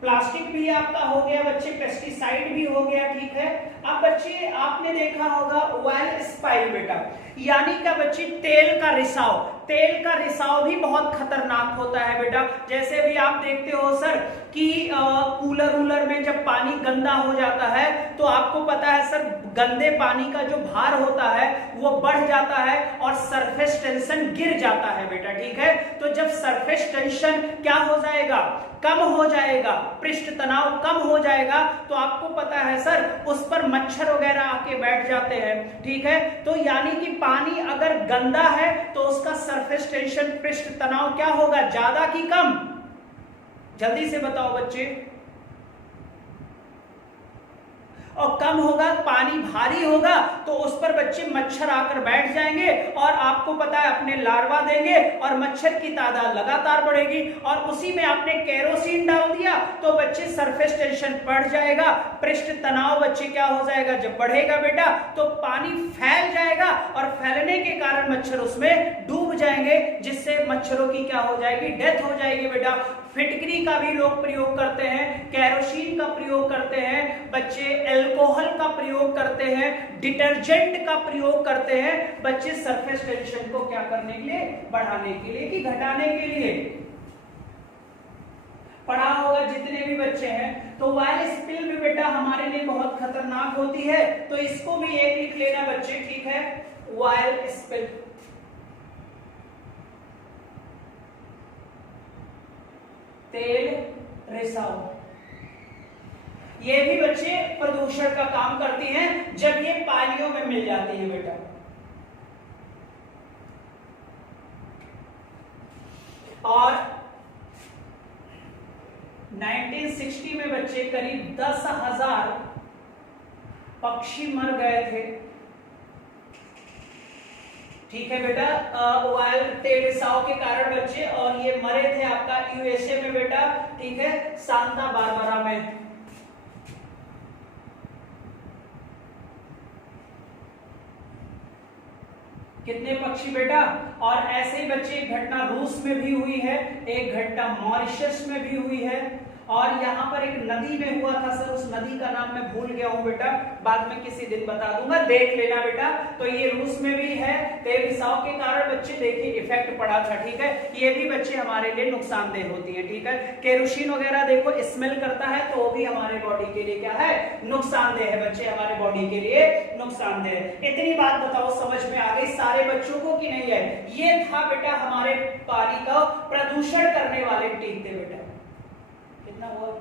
प्लास्टिक भी आपका हो गया बच्चे, पेस्टिसाइड भी हो गया, ठीक है। अब बच्चे आपने देखा होगा ऑयल स्पाइल बेटा, यानी क्या बच्चे, तेल का रिसाव। तेल का रिसाव भी बहुत खतरनाक होता है बेटा। जैसे भी आप देखते हो सर कि कूलर वूलर में जब पानी गंदा हो जाता है तो आपको पता है सर, गंदे पानी का जो भार होता है वो बढ़ जाता है और सरफेस टेंशन गिर जाता है बेटा, ठीक है। तो जब सरफेस टेंशन क्या हो जाएगा, कम हो जाएगा, पृष्ठ तनाव कम हो जाएगा, तो आपको पता है सर उस पर मच्छर वगैरह आके बैठ जाते हैं, ठीक है। तो यानी कि पानी अगर गंदा है तो उसका सरफेस टेंशन, पृष्ठ तनाव क्या होगा, ज्यादा कि कम, जल्दी से बताओ बच्चे। और कम होगा, पानी भारी होगा तो उस पर बच्चे मच्छर आकर बैठ जाएंगे और आपको पता है अपने लार्वा देंगे और मच्छर की तादाद लगातार बढ़ेगी। और उसी में आपने केरोसिन डाल दिया तो बच्चे सरफेस टेंशन बढ़ जाएगा, पृष्ठ तनाव बच्चे क्या हो जाएगा, जब बढ़ेगा बेटा तो पानी फैल जाएगा और फैलने के कारण मच्छर उसमें डूब जाएंगे, जिससे मच्छरों की क्या हो जाएगी, डेथ हो जाएगी बेटा। फिटकरी का भी लोग प्रयोग करते हैं, केरोसिन का प्रयोग करते हैं बच्चे, अल्कोहल का प्रयोग करते हैं, डिटर्जेंट का प्रयोग करते हैं बच्चे, सरफेस टेंशन को क्या करने के लिए, बढ़ाने के लिए कि घटाने के लिए। पढ़ा होगा जितने भी बच्चे हैं। तो ऑयल स्पिल भी बेटा हमारे लिए बहुत खतरनाक होती है, तो इसको भी एक लिख लेना बच्चे, ठीक है, ऑयल स्पिल। तेल रिसाव, ये भी बच्चे प्रदूषण का काम करती हैं जब ये पानियों में मिल जाती है बेटा। और 1960 में बच्चे करीब 10,000 पक्षी मर गए थे, ठीक है बेटा, ऑयल तेल रिसाव के कारण बच्चे, और ये मरे थे आपका यूएसए में बेटा, ठीक है, सांता बारबरा में। कितने पक्षी बेटा? और ऐसे ही बच्चे एक घटना रूस में भी हुई है, एक घटना मॉरिशस में भी हुई है, और यहाँ पर एक नदी में हुआ था सर, उस नदी का नाम मैं भूल गया हूँ बेटा, बाद में किसी दिन बता दूंगा, देख लेना बेटा। तो ये रूस में भी है, तेल रिसाव के कारण बच्चे देखिए इफेक्ट पड़ा था, ठीक है, ये भी बच्चे हमारे लिए नुकसानदेह होती है, ठीक है। केरोसिन वगैरह देखो स्मेल करता है, तो वो भी हमारे बॉडी के लिए क्या है, नुकसानदेह है बच्चे, हमारे बॉडी के लिए नुकसानदेह है। इतनी बात बताओ समझ में आ गई सारे बच्चों को कि नहीं है? ये था बेटा हमारे पानी का प्रदूषण करने वाले टीक थे बेटा। कितना हुआ?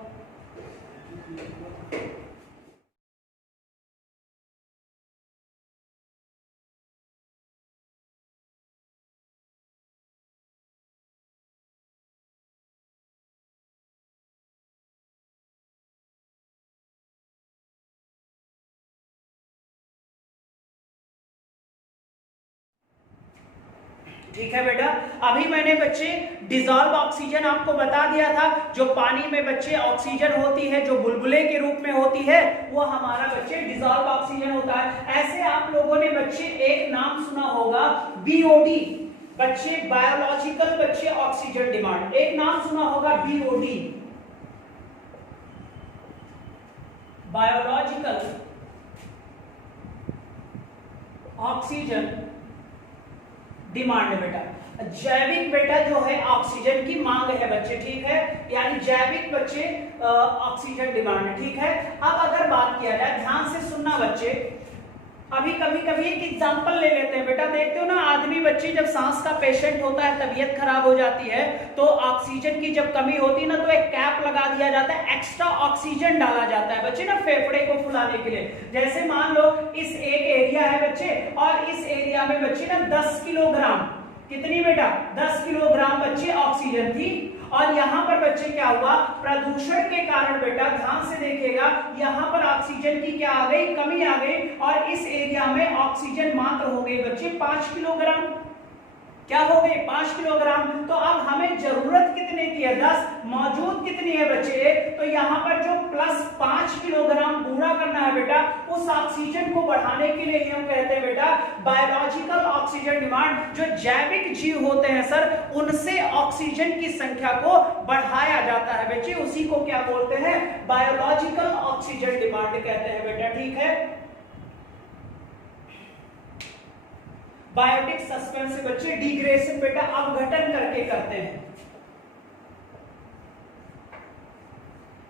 ठीक है बेटा, अभी मैंने बच्चे डिजॉल्व ऑक्सीजन आपको बता दिया था, जो पानी में बच्चे ऑक्सीजन होती है, जो बुलबुले के रूप में होती है, वो हमारा बच्चे डिजॉल्व ऑक्सीजन होता है। ऐसे आप लोगों ने बच्चे एक नाम सुना होगा बीओडी, बच्चे बायोलॉजिकल बच्चे ऑक्सीजन डिमांड, एक नाम सुना होगा बीओडी, बायोलॉजिकल ऑक्सीजन डिमांड बेटा। जैविक बेटा जो है ऑक्सीजन की मांग है बच्चे, ठीक है, यानी जैविक बच्चे ऑक्सीजन डिमांड, ठीक है। अब अगर बात किया जाए, ध्यान से सुनना बच्चे, अभी कभी कभी एक एग्जांपल ले लेते हैं बेटा, देखते हो ना आदमी बच्चे जब सांस का पेशेंट होता है, तबीयत खराब हो जाती है, तो ऑक्सीजन की जब कमी होती है ना, तो एक कैप लगा दिया जाता है, एक्स्ट्रा ऑक्सीजन डाला जाता है बच्चे ना, फेफड़े को फुलाने के लिए। जैसे मान लो इस एक एरिया है बच्चे, और इस एरिया में बच्चे ना 10 किलोग्राम, कितनी बेटा, 10 किलोग्राम बच्चे ऑक्सीजन थी, और यहां पर बच्चे क्या हुआ, प्रदूषण के कारण बेटा ध्यान से देखिएगा, यहां पर ऑक्सीजन की क्या आ गई, कमी आ गई, और इस एरिया में ऑक्सीजन मात्र हो गई बच्चे 5 किलोग्राम, क्या हो गए 5 किलोग्राम। तो अब हमें जरूरत कितने की है, 10, मौजूद कितनी है बच्चे, तो यहाँ पर जो प्लस 5 किलोग्राम पूरा करना है बेटा, उस ऑक्सीजन को बढ़ाने के लिए हम कहते हैं बेटा बायोलॉजिकल ऑक्सीजन डिमांड। जो जैविक जीव होते हैं सर, उनसे ऑक्सीजन की संख्या को बढ़ाया जाता है बच्चे, उसी को क्या बोलते हैं, बायोलॉजिकल ऑक्सीजन डिमांड कहते हैं बेटा, ठीक है। बायोटिक सस्पेंस से बच्चे डिग्रेडेशन बेटा अपघटन करके करते हैं,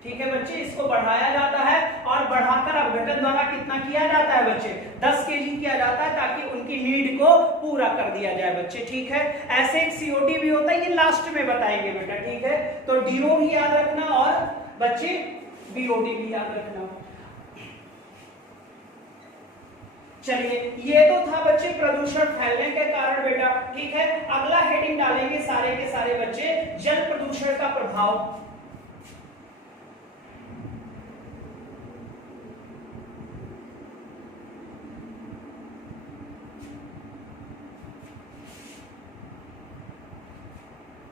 ठीक है बच्चे, इसको बढ़ाया जाता है, और बढ़ाकर अपघटन द्वारा कितना किया जाता है बच्चे, 10 kg किया जाता है, ताकि उनकी नीड को पूरा कर दिया जाए बच्चे, ठीक है। ऐसे एक सीओडी भी होता है, ये लास्ट में बताएंगे बेटा, ठीक है। तो डीओ भी याद रखना, और बच्चे बीओडी भी याद रखना। चलिए, ये तो था बच्चे प्रदूषण फैलने के कारण बेटा, ठीक है। अगला हेडिंग डालेंगे सारे के सारे बच्चे, जल प्रदूषण का प्रभाव।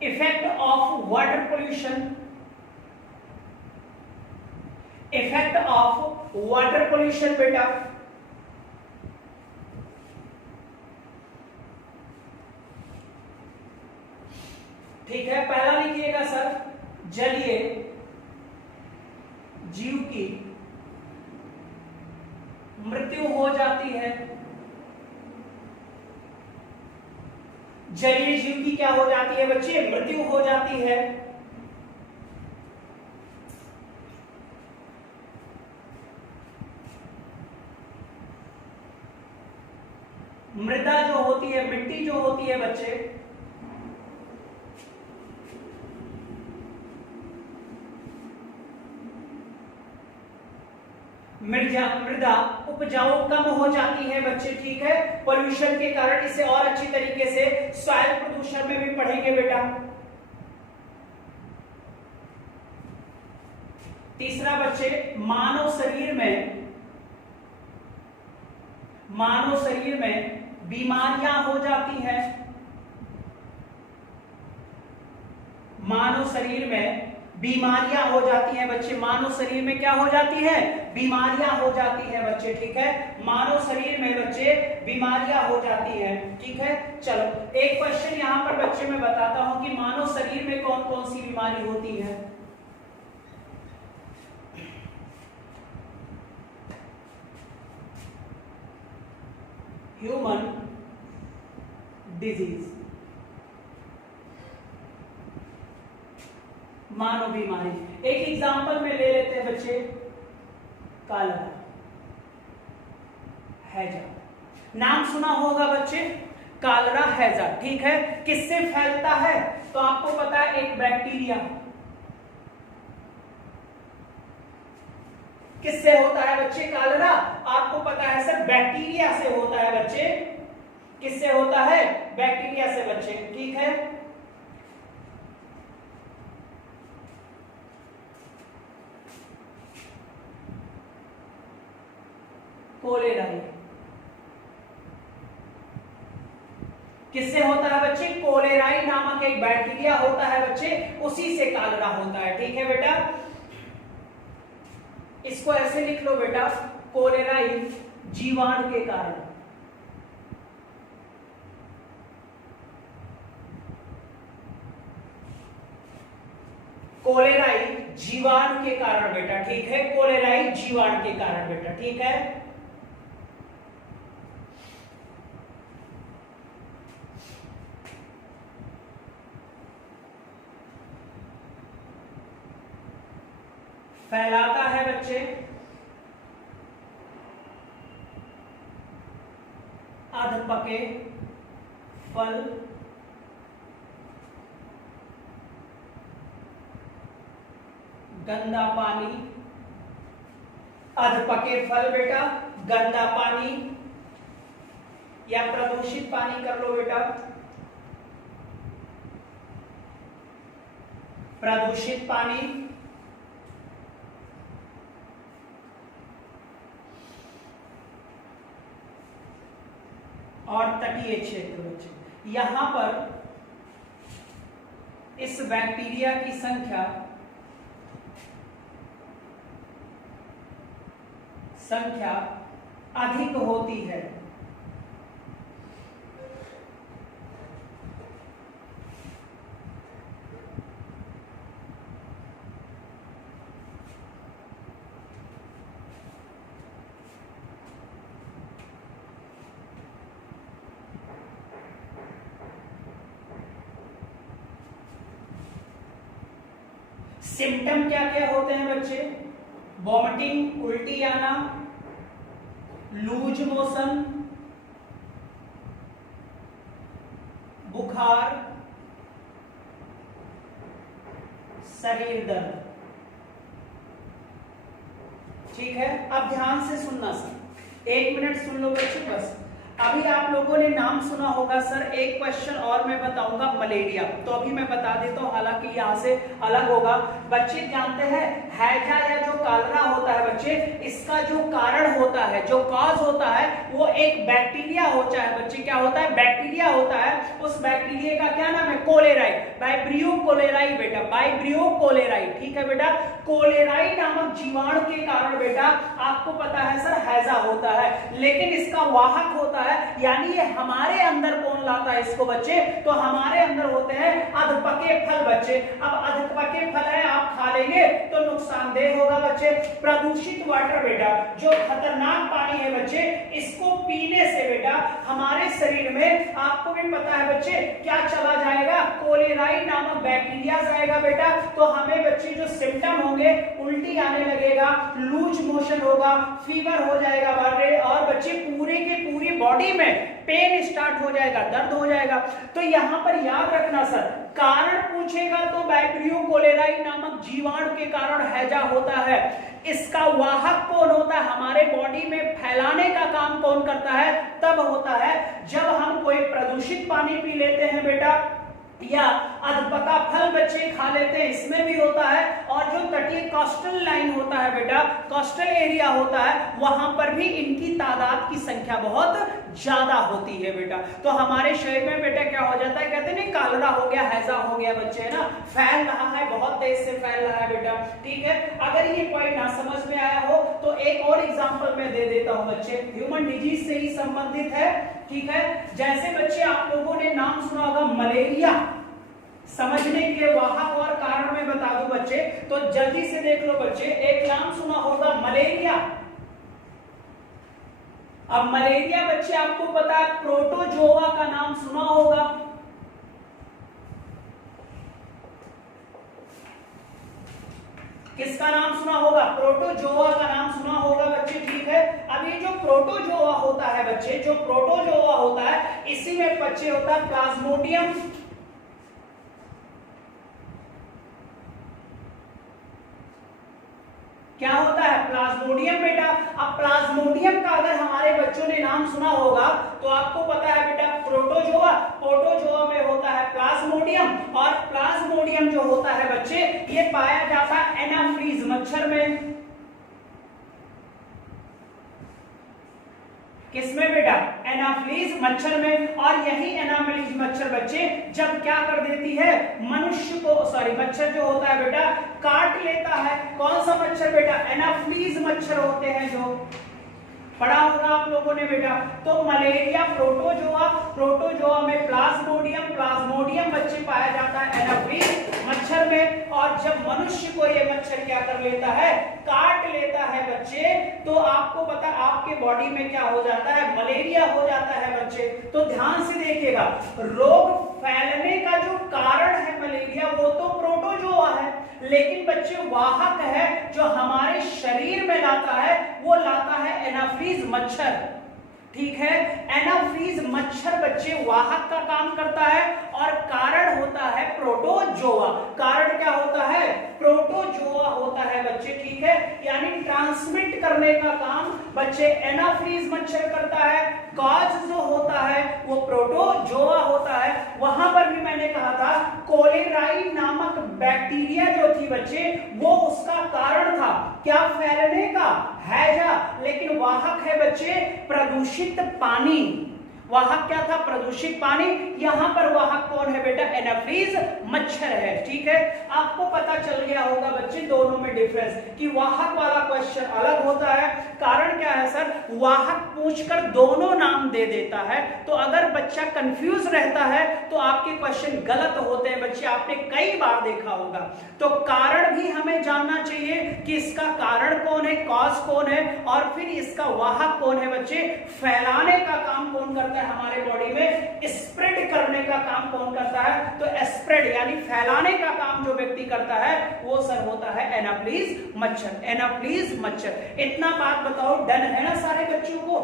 Effect of water pollution, effect of water pollution बेटा, ठीक है। पहला लिखिएगा सर, जलीय जीव की मृत्यु हो जाती है, जलीय जीव की क्या हो जाती है बच्चे, मृत्यु हो जाती है, बच्चे, मृदा उपजाऊ कम हो जाती है बच्चे, ठीक है, पोल्यूशन के कारण। इसे और अच्छी तरीके से सॉइल प्रदूषण में भी पढ़ेंगे बेटा। तीसरा बच्चे, मानव शरीर में बीमारियां हो जाती हैं। मानव शरीर में बीमारियां हो जाती हैं बच्चे। मानव शरीर में क्या हो जाती है? बीमारियां हो जाती है बच्चे, ठीक है। मानव शरीर में बच्चे बीमारियां हो जाती है, ठीक है। चलो एक क्वेश्चन यहां पर बच्चे मैं बताता हूं कि मानव शरीर में कौन कौन सी बीमारी होती है। ह्यूमन डिजीज, मानव बीमारी। एक एग्जांपल में ले लेते हैं बच्चे, कॉलरा, हैजा। नाम सुना होगा बच्चे, कॉलरा, हैजा, ठीक है। किससे फैलता है? तो आपको पता है एक बैक्टीरिया। किससे होता है बच्चे कॉलरा? आपको पता है सर बैक्टीरिया से होता है बच्चे। किससे होता है? बैक्टीरिया से बच्चे, ठीक है। कोलेराई किससे होता है बच्चे? कोलेराई नामक एक बैक्टीरिया होता है बच्चे, उसी से कॉलरा होता है, ठीक है बेटा। इसको ऐसे लिख लो बेटा, कोलेराई जीवाणु के कारण। कोलेराई जीवाणु के कारण बेटा, ठीक है। कोलेराई जीवाणु के कारण बेटा, ठीक है। फैलाता है बच्चे अधपके फल, गंदा पानी। अधपके फल बेटा, गंदा पानी या प्रदूषित पानी कर लो बेटा, प्रदूषित पानी। और तटीय क्षेत्र बच्चे। यहां पर इस बैक्टीरिया की संख्या अधिक होती है। सिम्टम क्या क्या होते हैं बच्चे? वॉमिटिंग, उल्टी आना, लूज मोशन, बुखार, शरीर दर्द, ठीक है। अब ध्यान से सुनना सर, 1 मिनट सुन लो बच्चे बस। अभी आप लोगों ने नाम सुना होगा सर, एक क्वेश्चन और मैं बताऊंगा मलेरिया, तो अभी मैं बता देता हूं, हालांकि यहां से अलग होगा। बच्चे जानते हैं हैजा या जो कॉलरा होता है बच्चे, इसका जो कारण होता है, जो कॉज होता है, वो एक बैक्टीरिया होता है बच्चे। क्या होता है? बैक्टीरिया होता है। उस बैक्टीरिया का क्या नाम है? कोलेराई, वाइब्रियो कोलेराई बेटा, वाइब्रियो कोलेराई, ठीक है बेटा। कोलेराई नामक जीवाणु के कारण बेटा आपको पता है सर हैजा होता है, लेकिन इसका वाहक होता है, यानी ये हमारे अंदर कौन लाता है इसको बच्चे? तो हमारे अंदर होते हैं अधपके फल बच्चे। अब अधपके फल है, आप खा लेंगे तो नुकसानदेह होगा बच्चे। प्रदूषित वाटर बेटा, जो खतरनाक पानी है बच्चे, इसको पीने से बेटा हमारे शरीर में आपको भी पता है बच्चे क्या चला जाएगा? कोलेराई नामक बैक्टीरिया आएगा बेटा, तो हमें बच्चे जो सिम्टम होंगे, उल्टी आने लगेगा, लूज मोशन होगा, फीवर हो जाएगा और बच्चे पूरे के पूरी बॉडी में पेन स्टार्ट हो जाएगा, दर्द हो जाएगा। तो यहाँ पर याद रखना सर, कारण पूछेगा तो बैक्टीरियो कोलेराई नामक जीवाणु के कारण हैजा होता है। इसका वाहक कौन होता है, हमारे बॉडी में फैलाने का काम कौन करता है, तब होता है जब हम कोई प्रदूषित पानी पी लेते हैं बेटा, या अधपका फल बच्चे खा लेते हैं, इसमें भी होता है। और जो तटीय कोस्टल लाइन होता है बेटा, कोस्टल एरिया होता है, वहां पर भी इनकी तादाद की संख्या बहुत ज्यादा होती है बेटा। तो हमारे शरीर में बेटा क्या हो जाता है, कहते हैं ना कालरा हो गया, हैजा हो गया बच्चे, है ना, फैल रहा है, बहुत तेज से फैल रहा है बेटा। ठीक है, अगर ये पॉइंट ना समझ में आया हो तो एक और एग्जांपल मैं दे देता हूं बच्चे, ह्यूमन डिजीज से ही संबंधित है। ठीक है, जैसे बच्चे आप लोगों ने नाम सुना होगा मलेरिया, समझने के लिए वाहक और कारण में बता दूं बच्चे, तो जल्दी से देख लो बच्चे, एक नाम सुना होगा मलेरिया। अब मलेरिया बच्चे आपको पता है प्रोटोजोआ का नाम सुना होगा, किसका नाम सुना होगा, प्रोटोजोआ का नाम सुना होगा बच्चे। ठीक है, अब ये जो प्रोटोजोआ होता है बच्चे, जो प्रोटोजोआ होता है, इसी में बच्चे होता है प्लाज्मोडियम, क्या होता है, प्लाज्मोडियम बेटा। अब प्लाज्मोडियम का अगर हमारे बच्चों ने नाम सुना होगा तो आपको पता है बेटा प्रोटोजोआ, प्रोटोजोआ में होता है प्लाज्मोडियम, और प्लाज्मोडियम जो होता है बच्चे ये पाया जाता है एनाफ्रीज मच्छर में। किसमें बेटा, एनाफ्लीज मच्छर में। और यही एनाफ्लीज मच्छर बच्चे जब क्या कर देती है, मनुष्य को, सॉरी मच्छर जो होता है बेटा काट लेता है। कौन सा मच्छर बेटा, एनाफ्लीज मच्छर होते हैं, जो पढ़ा होगा आप लोगों ने बेटा। तो मलेरिया प्रोटोजोआ, प्रोटोजोआ में प्लाज्मोडियम, प्लाज्मोडियम बच्चे पाया जाता है एनाफ्लीज मच्छर में। और जब मनुष्य को ये मच्छर क्या कर लेता है, काट लेता है बच्चे, तो आपको पता आपके बॉडी में क्या हो जाता है, मलेरिया हो जाता है बच्चे। तो ध्यान से देखिएगा, रोग फैलने का जो कारण है मलेरिया वो तो प्रोटोजोआ है, लेकिन बच्चे वाहक है जो हमारे शरीर में लाता है, वो लाता है एनाफ्लीज मच्छर। ठीक है, एनाफ्लीज मच्छर बच्चे वाहक का काम करता है और कारण होता है प्रोटोजोआ। कारण क्या होता है, प्रोटोजोआ होता है बच्चे। ठीक है, यानी ट्रांसमिट करने का काम बच्चे एनाफ्लीज मच्छर करता है, कॉज जो होता है वो प्रोटोजोआ होता है। वहां पर भी मैंने कहा था कोलेराई नामक बैक्टीरिया जो थी बच्चे, वो उसका कारण था क्या, फैलने का, हैजा, लेकिन वाहक है बच्चे प्रदूषित पानी। वाहक क्या था, प्रदूषित पानी। यहां पर वाहक कौन है बेटा, एनाफ्लीज मच्छर है। ठीक है, आपको पता चल गया होगा बच्चे दोनों में डिफरेंस, कि वाहक वाला क्वेश्चन अलग होता है। कारण क्या है सर, वाहक पूछकर दोनों नाम दे देता है, तो अगर बच्चा कंफ्यूज रहता है तो आपके क्वेश्चन गलत होते हैं बच्चे, आपने कई बार देखा होगा। तो कारण भी हमें जानना चाहिए कि इसका कारण कौन है, कॉज कौन है, और फिर इसका वाहक कौन है बच्चे, फैलाने का काम कौन करता है हमारे बॉडी में, स्प्रेड करने का काम कौन करता है। तो स्प्रेड यानी फैलाने का काम जो व्यक्ति करता है वो सर होता है एनाफ्लीज मच्छर। एनाफ्लीज मच्छर, इतना बात बताओ, डन है ना सारे बच्चों को।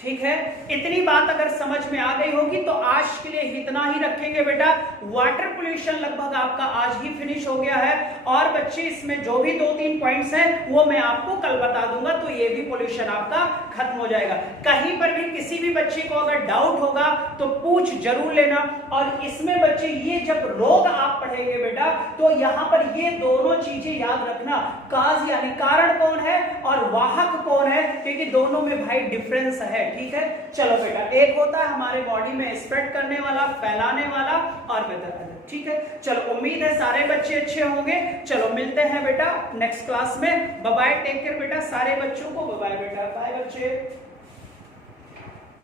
ठीक है, इतनी बात अगर समझ में आ गई होगी तो आज के लिए इतना ही रखेंगे बेटा। वाटर पोल्यूशन लगभग आपका आज ही फिनिश हो गया है, और बच्चे इसमें जो भी 2-3 पॉइंट्स हैं वो मैं आपको कल बता दूंगा, तो ये भी पोल्यूशन आपका खत्म हो जाएगा। कहीं पर भी किसी भी बच्चे को अगर डाउट होगा तो पूछ जरूर लेना। और इसमें बच्चे ये जब रोग आप पढ़ेंगे बेटा, तो यहाँ पर ये दोनों चीजें याद रखना, काज यानी कारण कौन है और वाहक कौन है, क्योंकि दोनों में भाई डिफरेंस है। ठीक है, चलो बेटा, एक होता है हमारे बॉडी में स्प्रेड करने वाला, फैलाने वाला, और बेहतर। ठीक है, चलो उम्मीद है सारे बच्चे अच्छे होंगे। चलो मिलते हैं बेटा नेक्स्ट क्लास में। बाय बाय, टेक केयर बेटा सारे बच्चों को, बाय बाय बेटा, बाय बच्चे।